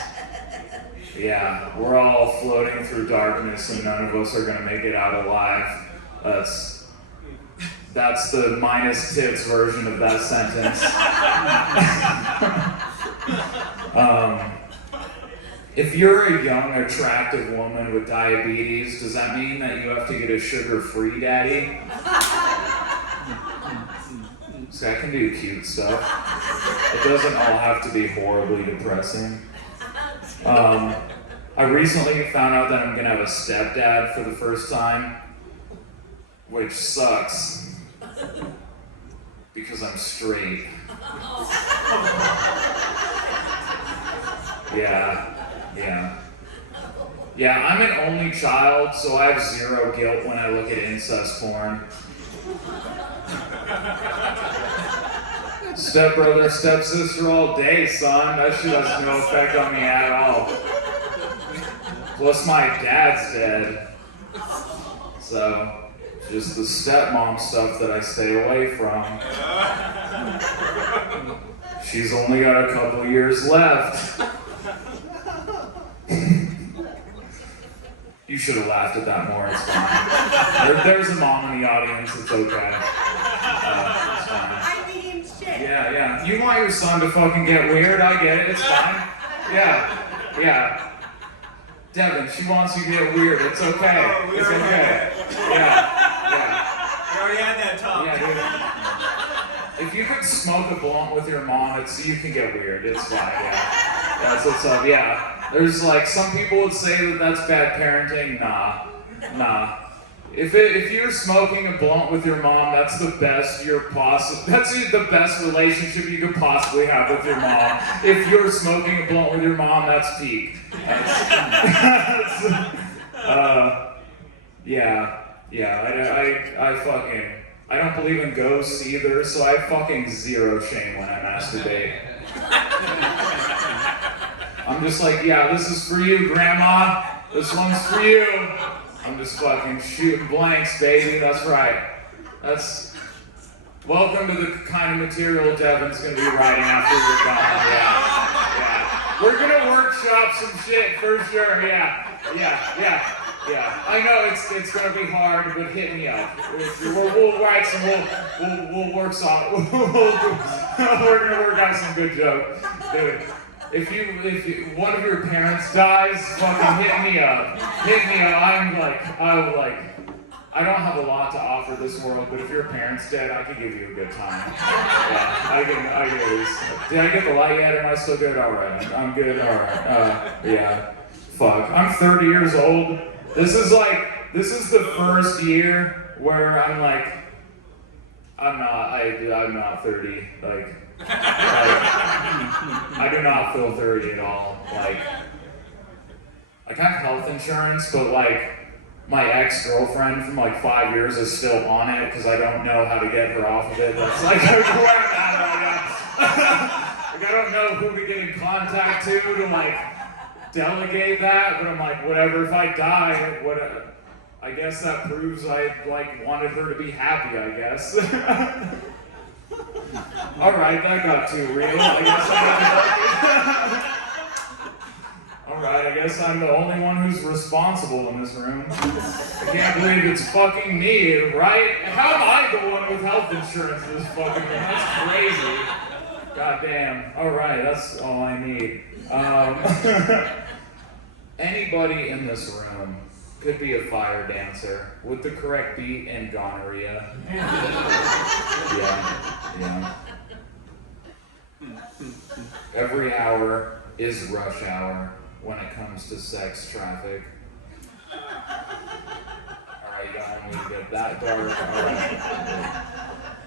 Yeah, we're all floating through darkness and none of us are gonna make it out alive. That's the minus tits version of that sentence. If you're a young, attractive woman with diabetes, does that mean that you have to get a sugar-free daddy? So I can do cute stuff. It doesn't all have to be horribly depressing. I recently found out that I'm gonna have a stepdad for the first time, which sucks because I'm straight. Yeah, I'm an only child, so I have zero guilt when I look at incest porn. Stepbrother, stepsister all day, son. That shit has no effect on me at all. Plus my dad's dead. So, just the stepmom stuff that I stay away from. She's only got a couple of years left. You should have laughed at that more, it's fine. There's a mom in the audience, it's okay. It's fine. I mean, shit. Yeah. You want your son to fucking get weird, I get it, it's fine. Yeah. Devin, she wants you to get weird, it's okay. It's okay. Yeah. We already had that talk. Yeah, dude. If you could smoke a blunt with your mom, you can get weird, it's fine, yeah. That's what's up, yeah. There's like, some people would say that that's bad parenting. Nah. If you're smoking a blunt with your mom, that's the best that's the best relationship you could possibly have with your mom. If you're smoking a blunt with your mom, that's peak. I don't believe in ghosts either, so I fucking zero shame when I masturbate. I'm just like, yeah, this is for you, Grandma. This one's for you. I'm just fucking shooting blanks, baby. That's right. Welcome to the kind of material Devin's gonna be writing after we're done. Yeah. We're gonna workshop some shit for sure. Yeah. I know it's gonna be hard, but hit me up. We'll write some. We'll work some. We're gonna work out some good joke, dude. If one of your I don't have a lot to offer this world, but if your parents did, I could give you a good time. Yeah, I can at least. Did I get the light yet? Am I still good? All right, I'm good. All right. Yeah. Fuck. I'm 30 years old. This is the first year where I'm like, I'm not 30. Like, I do not feel 30 at all. Like I have health insurance, but like my ex-girlfriend from like 5 years is still on it because I don't know how to get her off of it. That's like where I'm at right now. Like I don't know who to get in contact to like delegate that, but I'm like, whatever. If I die, whatever. I guess that proves I like wanted her to be happy. I guess. All right, that got too real. I guess Alright, I guess I'm the only one who's responsible in this room. I can't believe it's fucking me, right? How am I the one with health insurance in this fucking room? That's crazy. God damn. Alright, that's all I need. Anybody in this room could be a fire dancer with the correct beat and gonorrhea. Yeah. Every hour is rush hour when it comes to sex traffic. Alright, you don't want me to get that dark. Alright.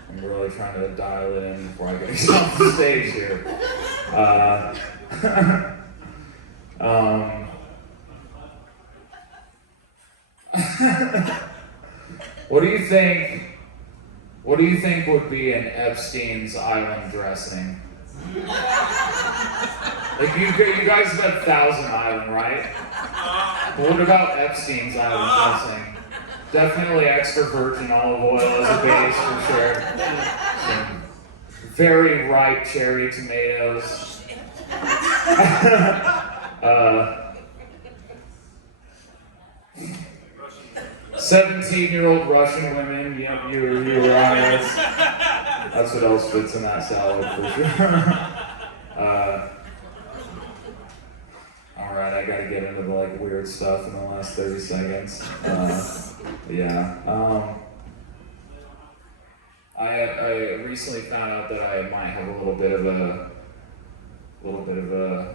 I'm really trying to dial it in before I get off the stage here. What do you think would be an Epstein's Island dressing? Like you guys have had Thousand Island, right? But what about Epstein's Island dressing? Definitely extra virgin olive oil as a base for sure. Some very ripe cherry tomatoes. 17-year-old Russian women. Yep, you were on it. That's what else fits in that salad for sure. Alright, I gotta get into the like weird stuff in the last 30 seconds. I recently found out that I might have a little bit of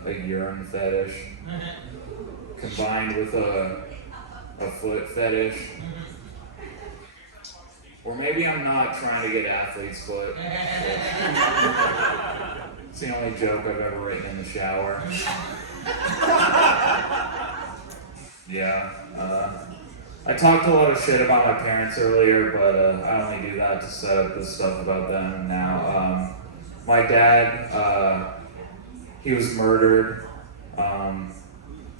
a urine fetish combined with a foot fetish. Or maybe I'm not trying to get athlete's foot. It's the only joke I've ever written in the shower. I talked a lot of shit about my parents earlier, but I only do that to set up this stuff about them now. My dad, he was murdered.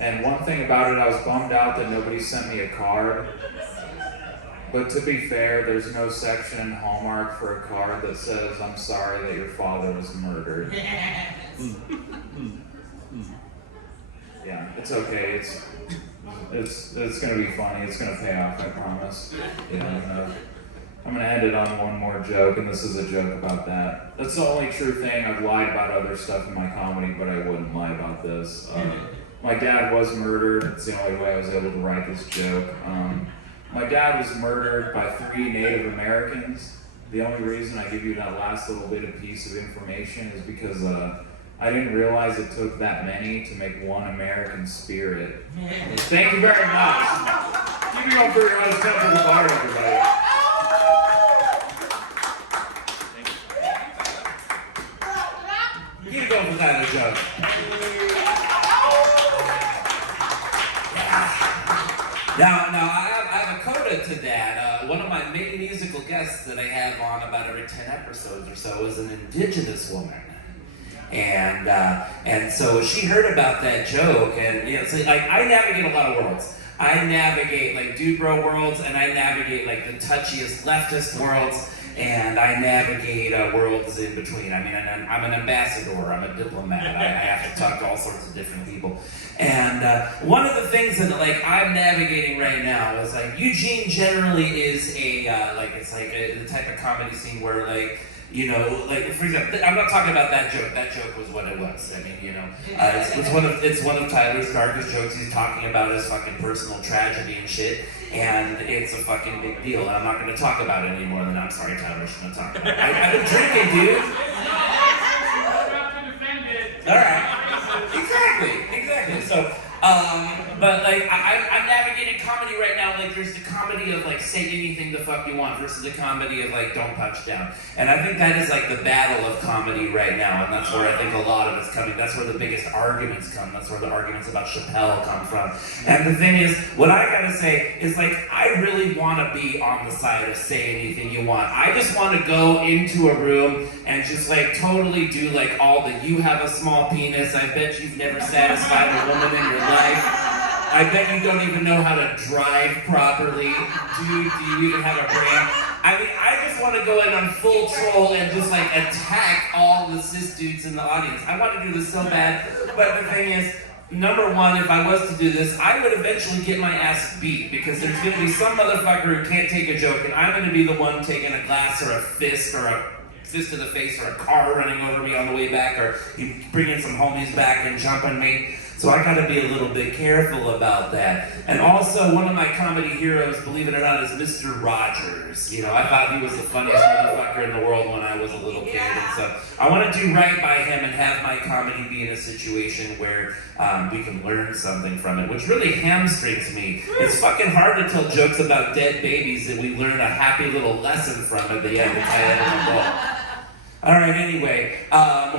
And one thing about it, I was bummed out that nobody sent me a card. But to be fair, there's no section in Hallmark for a card that says, "I'm sorry that your father was murdered." Yeah, it's okay. It's gonna be funny. It's gonna pay off, I promise. I'm gonna end it on one more joke, and this is a joke about that. That's the only true thing. I've lied about other stuff in my comedy, but I wouldn't lie about this. My dad was murdered. It's the only way I was able to write this joke. My dad was murdered by 3 Native Americans. The only reason I give you that last little bit of piece of information is because I didn't realize it took that many to make one American spirit. Thank you very much. Keep it up for your own Temple of the Bar, everybody. Keep going with that joke. Now I have a coda to that. One of my main musical guests that I have on about every 10 episodes or so is an indigenous woman. And so she heard about that joke, and so like I navigate a lot of worlds. I navigate like dude bro worlds, and I navigate like the touchiest leftist worlds, and I navigate worlds in between. I mean, I'm an ambassador, I'm a diplomat. I have to talk to all sorts of different people. And one of the things that like I'm navigating right now is like Eugene generally is a the type of comedy scene where like, like for example, I'm not talking about that joke. That joke was what it was. I mean, it's one of Tylor's darkest jokes. He's talking about his fucking personal tragedy and shit. and it's a fucking big deal. And I'm not going to talk about it anymore than I'm sorry, Tyler, I shouldn't talk about it. I've been drinking, dude. All right. Exactly. So, but like I'm navigating comedy right now. Like there's the comedy of like say anything the fuck you want versus the comedy of like don't touch down. And I think that is like the battle of comedy right now. And that's where I think a lot of it's coming. That's where the biggest arguments come. That's where the arguments about Chappelle come from. And the thing is, what I gotta say is like I really want to be on the side of say anything you want. I just want to go into a room and just like totally do like all the you have a small penis. I bet you've never satisfied a woman in your life. I bet you don't even know how to drive properly. Do you even have a brain? I mean, I just want to go in on full troll and just like attack all the cis dudes in the audience. I want to do this so bad, but the thing is, number one, if I was to do this, I would eventually get my ass beat because there's going to be some motherfucker who can't take a joke, and I'm going to be the one taking a glass or a fist to the face or a car running over me on the way back, or he bringing some homies back and jumping me. So I gotta be a little bit careful about that. And also, one of my comedy heroes, believe it or not, is Mr. Rogers. You know, I thought he was the funniest motherfucker in the world when I was a little kid. And so I want to do right by him and have my comedy be in a situation where we can learn something from it, which really hamstrings me. It's fucking hard to tell jokes about dead babies that we learn a happy little lesson from at the end to tie that in the book. All right, anyway,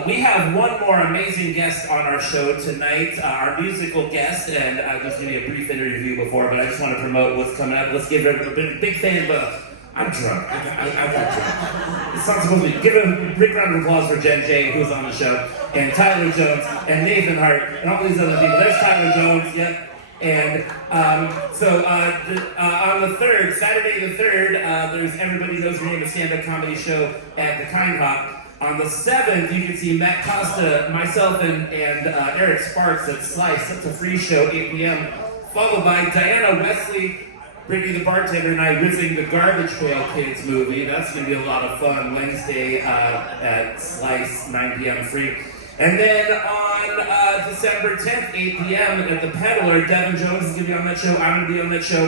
we have one more amazing guest on our show tonight, our musical guest, and there's going to be a brief interview before, but I just want to promote what's coming up. Let's give everyone a big fan of, I'm drunk. I'm not drunk. It's not supposed to be. Give a big round of applause for Jen Jay, who's on the show, and Tylor Jones, and Nathan Hart, and all these other people. There's Tylor Jones, yep. And on the 3rd, Saturday the 3rd, there's Everybody Knows Your Name, a stand-up comedy show at the Kind Hop. On the 7th, you can see Matt Costa, myself, and Eric Sparks at Slice. That's a free show, 8 p.m. Followed by Diana Wesley, Brittany the bartender, and I riffing the Garbage Pail Kids movie. That's going to be a lot of fun. Wednesday at Slice, 9 p.m. free. And then on December 10th, 8 p.m. at the Peddler, Devin Jones is going to be on that show. I'm going to be on that show.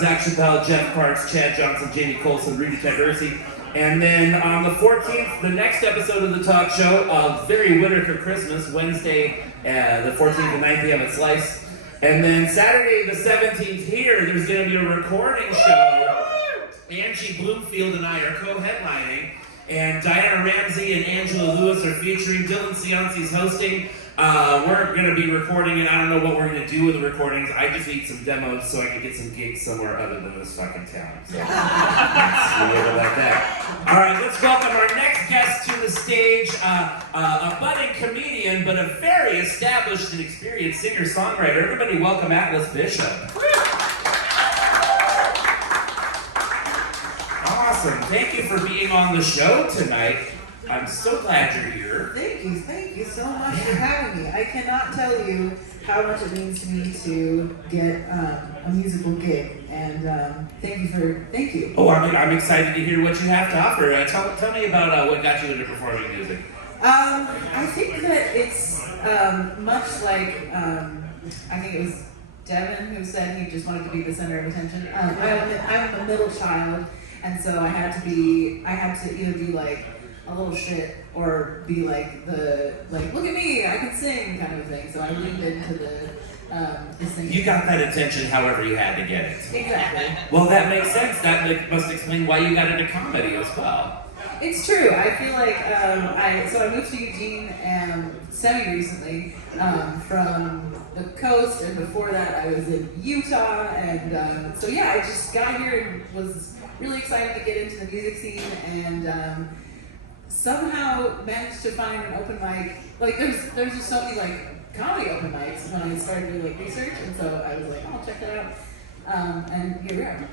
Zach Chappelle, Jeff Parks, Chad Johnson, Jamie Colson, Rudy Tabersi. And then on the 14th, the next episode of the talk show, Very Whitaker Christmas, Wednesday, the 14th at 9 p.m. at Slice. And then Saturday the 17th here, there's going to be a recording show. Angie Bloomfield and I are co-headlining. And Diana Ramsey and Angela Lewis are featuring. Dylan Cianci's hosting. We're going to be recording it. I don't know what we're going to do with the recordings. I just need some demos so I can get some gigs somewhere other than this fucking town. So, like that. All right, let's welcome our next guest to the stage. A budding comedian, but a very established and experienced singer-songwriter. Everybody welcome Atlas Bishop. Awesome. Thank you for being on the show tonight. I'm so glad you're here. Thank you so much for having me. I cannot tell you how much it means to me to get a musical gig, and thank you. Oh, I'm excited to hear what you have to offer. Tell me about what got you into performing music. I think that it's much like I think it was Devin who said he just wanted to be the center of attention. I'm a middle child, and so I had to either be like a little shit or be like look at me, I can sing kind of thing. So I leaned into the singing. You got that attention however you had to get it. Exactly. Well, that makes sense. That must explain why you got into comedy as well. It's true. I feel like I moved to Eugene semi-recently from the coast, and before that I was in Utah, and so yeah, I just got here and was really excited to get into the music scene, and somehow managed to find an open mic. Like there's just so many like comedy open mics when I started doing like research, and so I was like, I'll check that out. And here we are.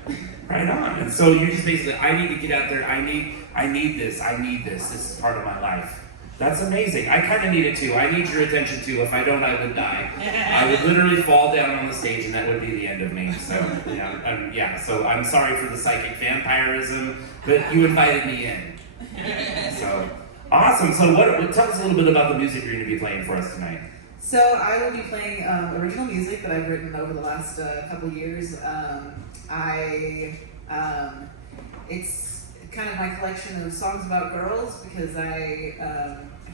Right on. And so you just basically, I need to get out there. I need this. This is part of my life. That's amazing. I kind of need it too. I need your attention too. If I don't, I would die. I would literally fall down on the stage, and that would be the end of me. So yeah. So I'm sorry for the psychic vampirism, but you invited me in. So awesome. So tell us a little bit about the music you're going to be playing for us tonight. So I will be playing original music that I've written over the last couple years. It's kind of my collection of songs about girls because I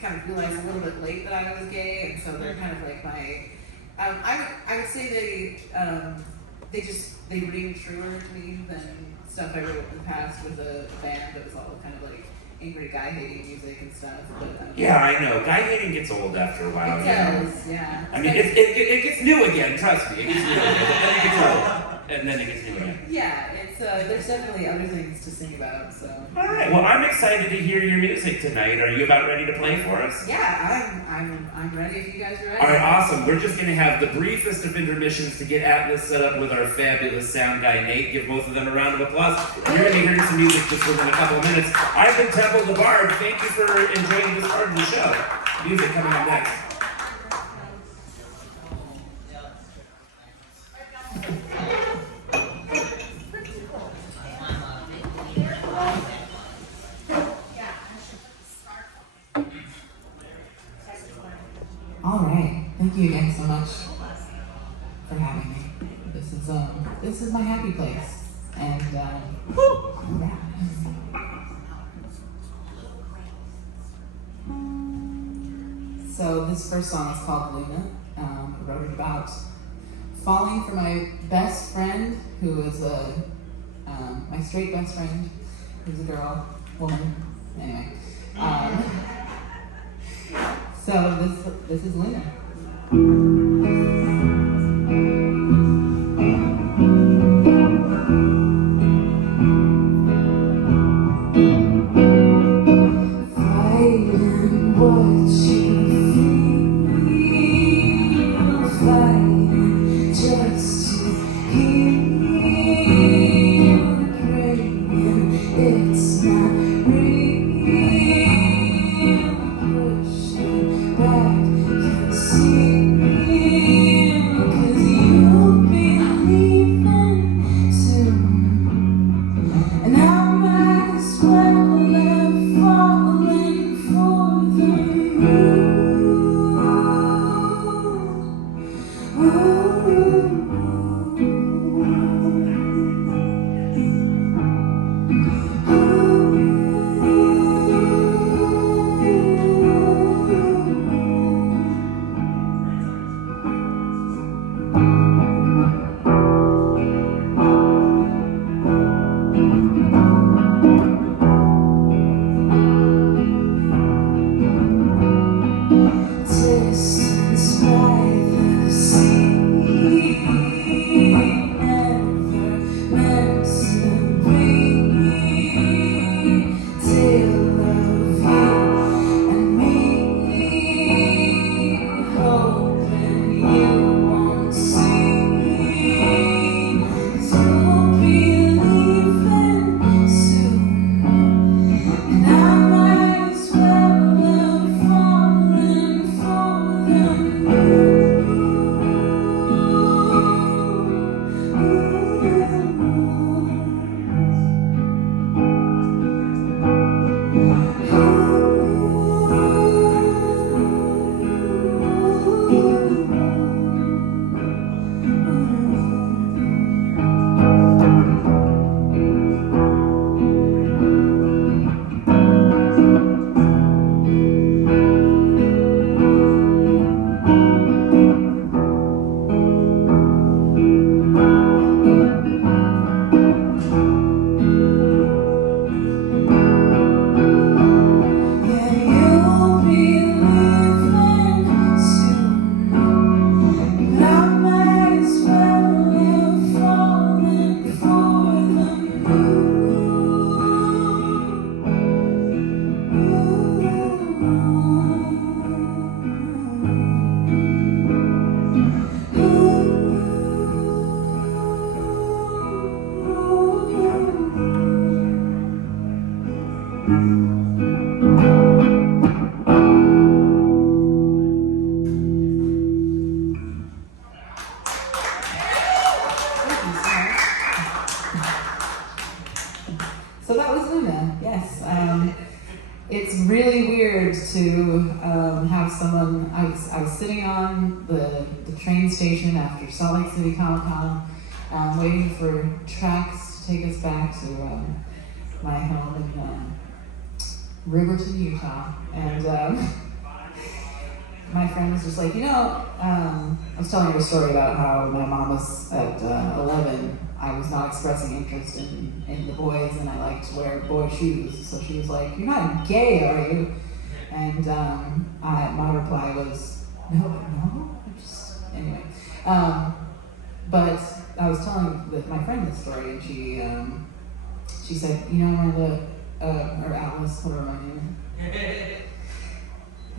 kind of realized a little bit late that I was gay, and so they're kind of like my. I would say they ring truer to me than stuff I wrote in the past with a band that was all kind of like angry guy hating music and stuff. But, Yeah, I know. Guy hating gets old after a while. It does, yeah. I mean, it gets new again. Trust me, it gets new again. But then it gets old, and then it gets new again. Yeah, it's there's definitely other things to sing about. So. All right. Well, I'm excited to hear your music tonight. Are you about ready to play for us? Yeah, I'm ready if you guys are ready. All right, awesome. We're just going to have the briefest of intermissions to get Atlas set up with our fabulous sound guy, Nate. Give both of them a round of applause. You're going to hear some music just within a couple of minutes. I've been Temple the Bard. Thank you for enjoying this part of the show. Music coming up next. All right. Thank you again so much for having me. This is my happy place, and yeah. So this first song is called Luna. I wrote it about falling for my best friend, who is my straight best friend, who's a girl, woman. Anyway. So this is Luna. Fighting what you feel, fighting just to hear, praying it's not real, pushing back, can see real, 'cause you'll be leaving soon, and I might as well have fallen for the moon. Distance by the sea, never meant to be. Tale of you and me, hoping you won't see, 'cause you'll be leaving soon, and I might as well have fallen for the moon. Yeah, you'll be leaving soon, and I might as well have fallen for the So that was Luna, yes. it's really weird to have someone. I was sitting on the train station after Salt Lake City Comic Con, waiting for tracks to take us back to my home in Riverton, Utah, and my friend was just like, I was telling her a story about how my mom was at 11. I was not expressing interest in the boys, and I liked to wear boy shoes. So she was like, "You're not gay, are you?" And my reply was, "No, anyway." But I was telling my friend this story, and she said, Miranda, or Alice, whatever my name is,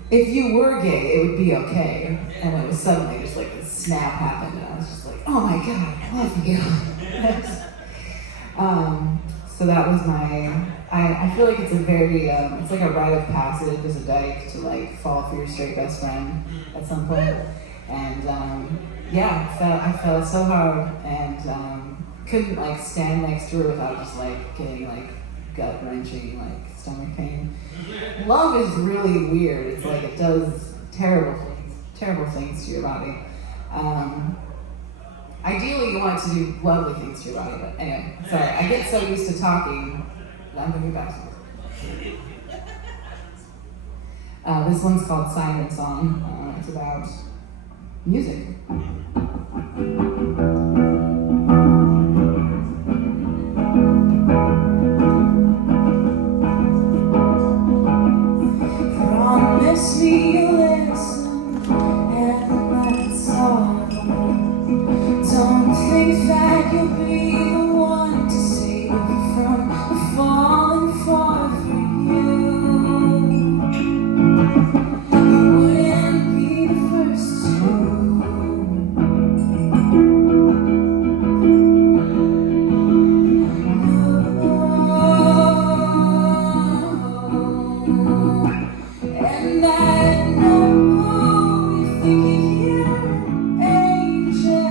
if you were gay, it would be okay. And it was suddenly just like this snap happened, and I was just like, oh my God, I love you. So that was I feel like it's a very, it's like a rite of passage as a dyke to like fall for your straight best friend at some point. And I felt so hard, and couldn't like stand next to her without just like getting like gut wrenching, like stomach pain. Love is really weird. It's like it does terrible things to your body. Ideally, you want to do lovely things to your body, but anyway, sorry. I get so used to talking. I'm gonna be back to this. This one's called Siren Song. It's about music. Promise me you'll listen and that's all. Don't think that you'll be the one to save me from falling far for you. You wouldn't be the first to. And I know you think you're an angel,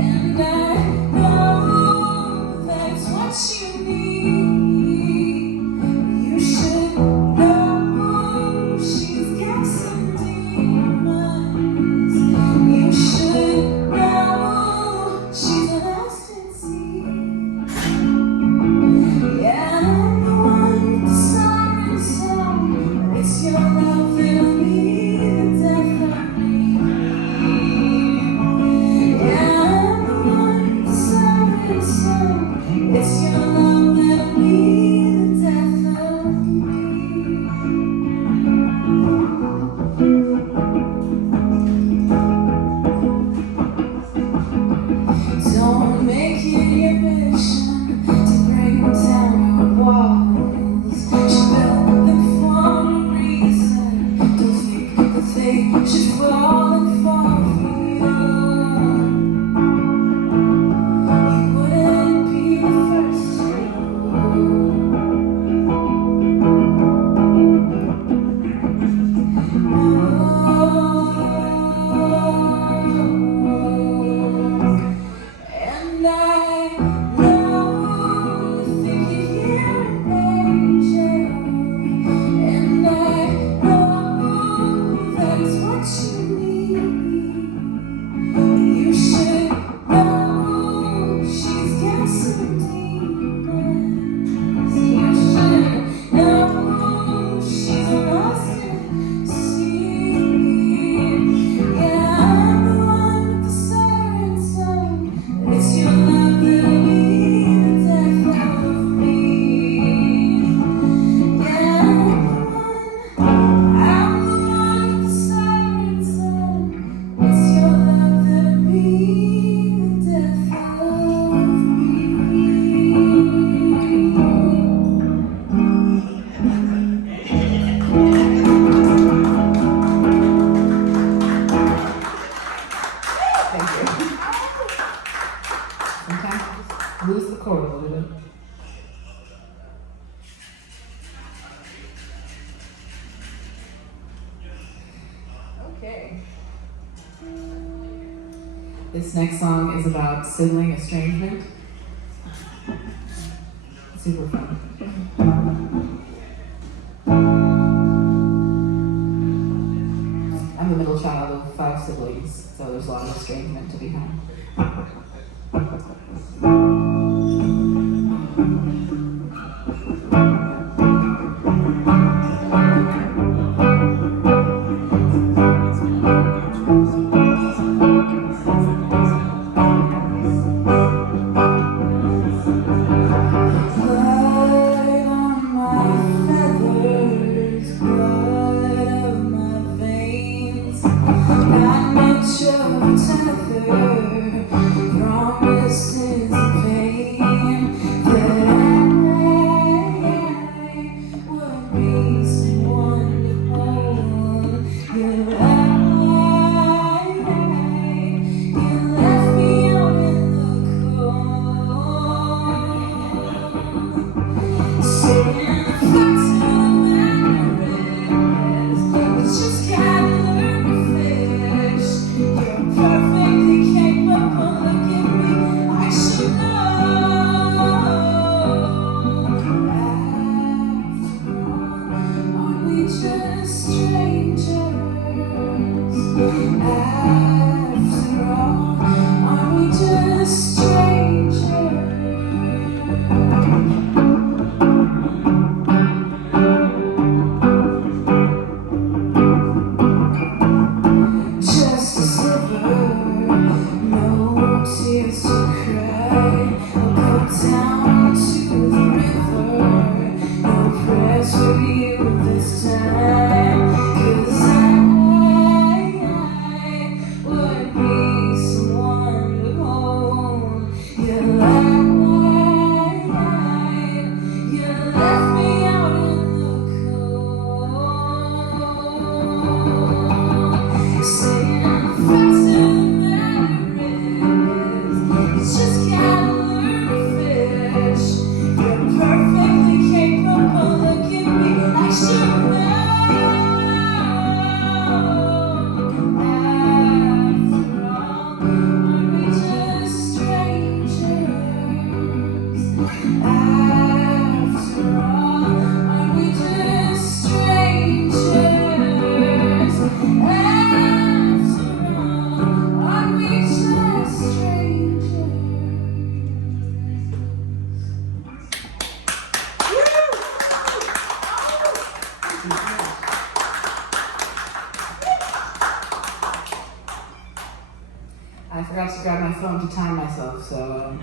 and I know that's what you need. You should know she's got some demons. You should know she's a lasting seed. Yeah, I'm the one with the siren song. It's your love that'll be the death of me. Yeah, I'm the one with the siren song. It's your love that'll be the death of me. Don't make it your mission to bring down her walls. She built them for a reason. Don't think that they should fall and fall for you. You wouldn't be the first to. And I know you think you're an angel, and I know that's what you need. You should know she's got some demons. You should know she's a lasting seed. Yeah, I'm the one with the siren song. It's your love that'll be the death of me. Yeah, I'm the one with the siren song. It's your love that'll be the death of Thank you. Sometimes I just lose the chord a little bit. Okay. This next song is about sibling estrangement. Super fun. was a lot of estrangement to be had. I forgot to grab my phone to time myself, so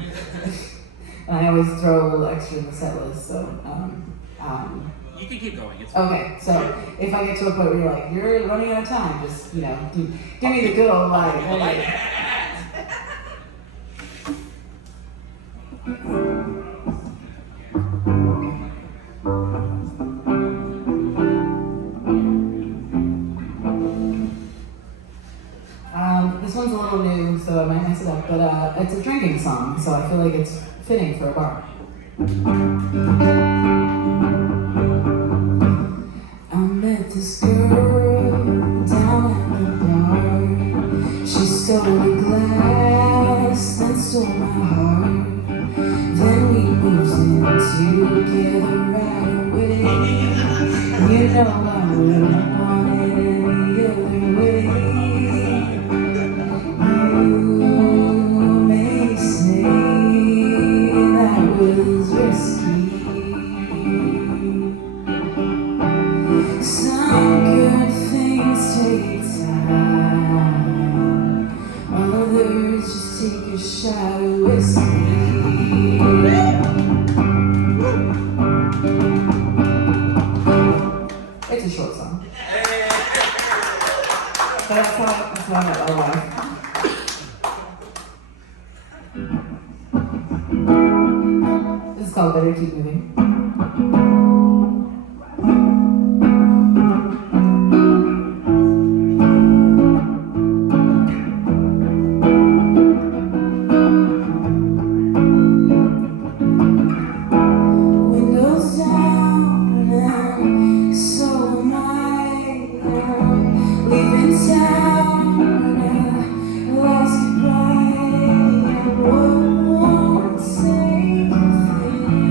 and I always throw a little extra in the set list, so You can keep going. It's okay, so if I get to a point where you're like, you're running out of time, just, you know, give me the good old light. Hey. This one's a little new, so I might mess it up, but it's a drinking song, so I feel like it's fitting for a bar. I met this girl down at the bar. She stole a glass, then stole my heart. Then we moved in together right away. You know I wouldn't want it any other way. You may say that was risky. Some good things take time, others just take a shot of whiskey. It's a short song. But that's how I met my wife. This is called Better Keep Moving. Windows down and so am I. Leaving town and I lost goodbye. I won't say a thing.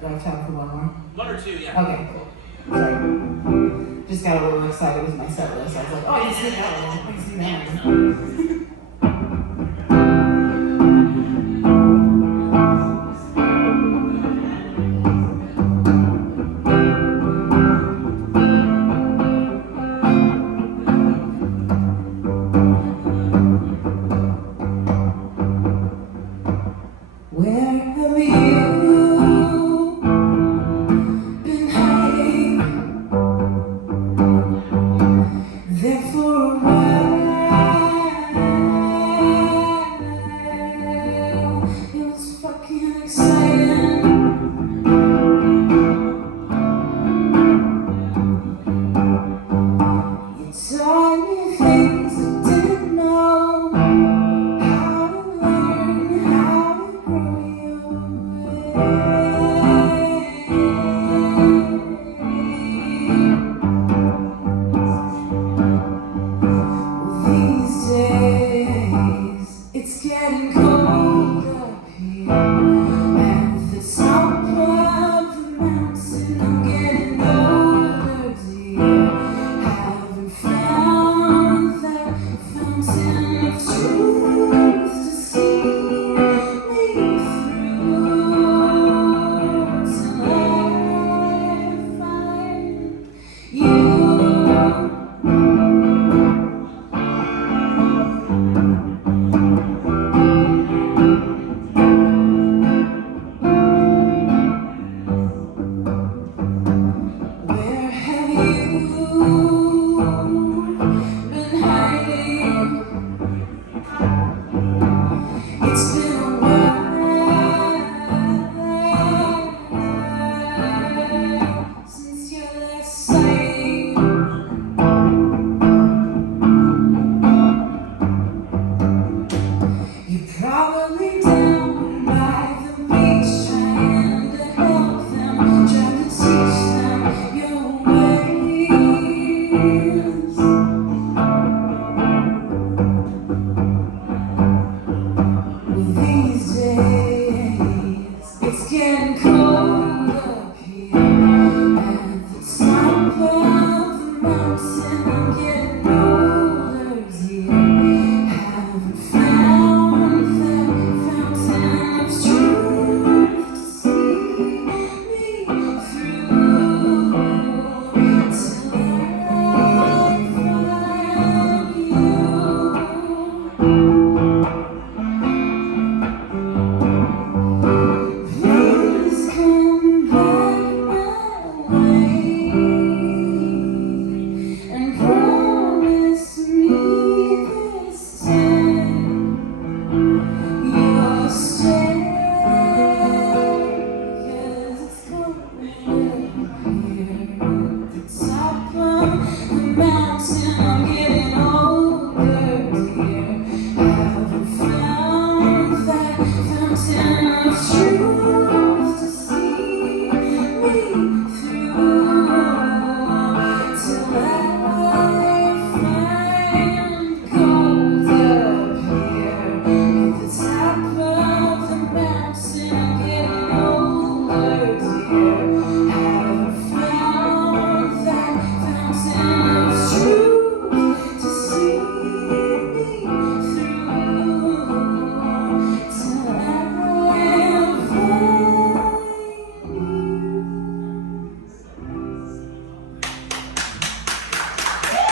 Do I have time for one more? One or two, yeah. Okay, cool. Sorry. Just got a little excited with my set list. I was like, oh, I can see that one. I can see that one.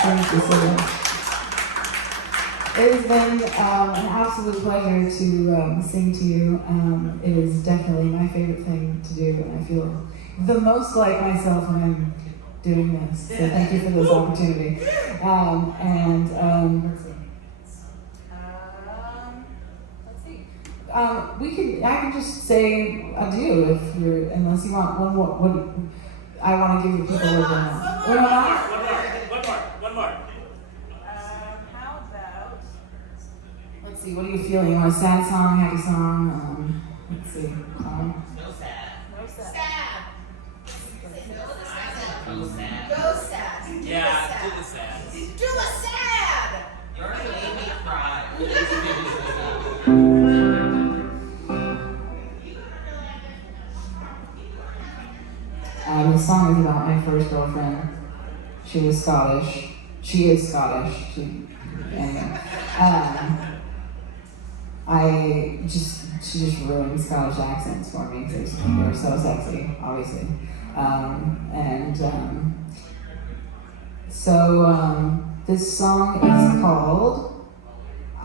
Thank you so much. It has been an absolute pleasure to sing to you. It is definitely my favorite thing to do, and I feel the most like myself when I'm doing this. So thank you for this opportunity. Let's see. I can just say adieu if you're, unless you want one more. I want to give you people a little more. One more. How about? Let's see. What are you feeling? You want a sad song, happy song? Let's see. No sad. Go sad. Yeah, do the sad. Do the sad. You're gonna make me cry. The song is about my first girlfriend. She was Scottish. She is Scottish. Anyway. She just ruined Scottish accents for me because they were so sexy, obviously. This song is called I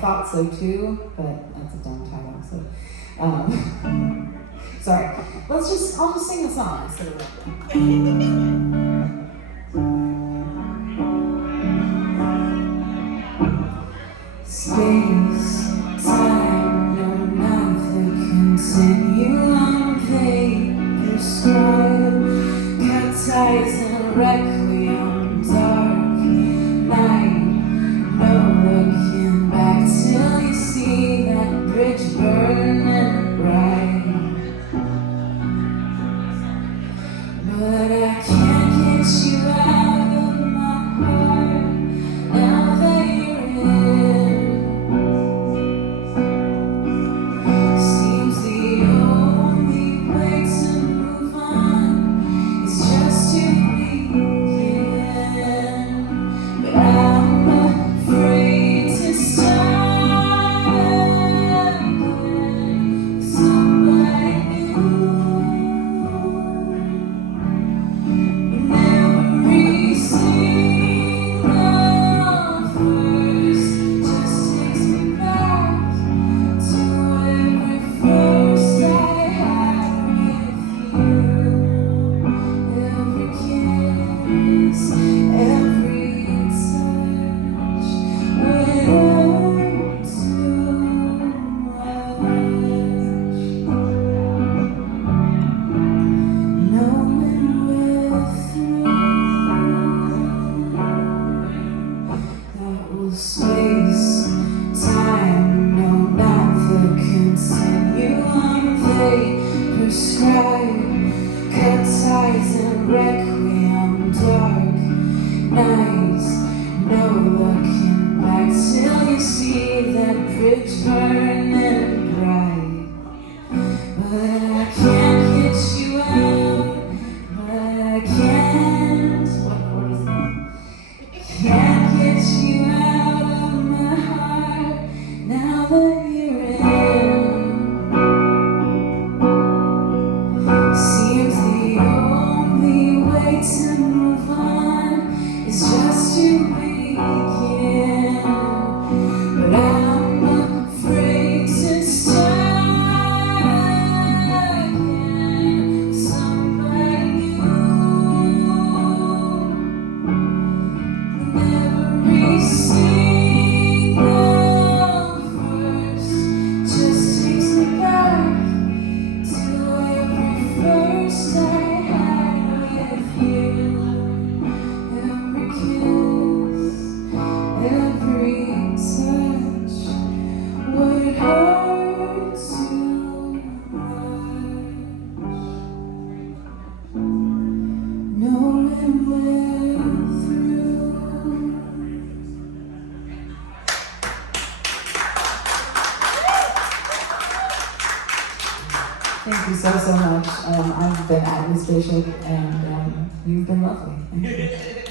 Thought So Too, but that's a dumb title, so sorry. I'll just sing the song instead of Space, time, no nothing continue unpaid, prescribed, cut ties and requiem, dark night, no looking back till you see that bridge burning bright. But I can't get you out of my heart now that you're in. Seems the only way to move on is just to begin. But I'm afraid to start again with somebody new. Memories sing the first, just takes me back to every first I had with you. Every kiss, every touch, went out too much. Knowing we're through, that was space, time, no not the continuum they prescribe, cut ties and requiem, dark nights, no looking back till you see that bridge burning bright. But I can't get you out, but I can't, what chord is that? Can't get you out of my heart now that you're in. Seems the only way to move on Thank you so much. I've been at Miss Bishop, and you've been lovely. Thank you.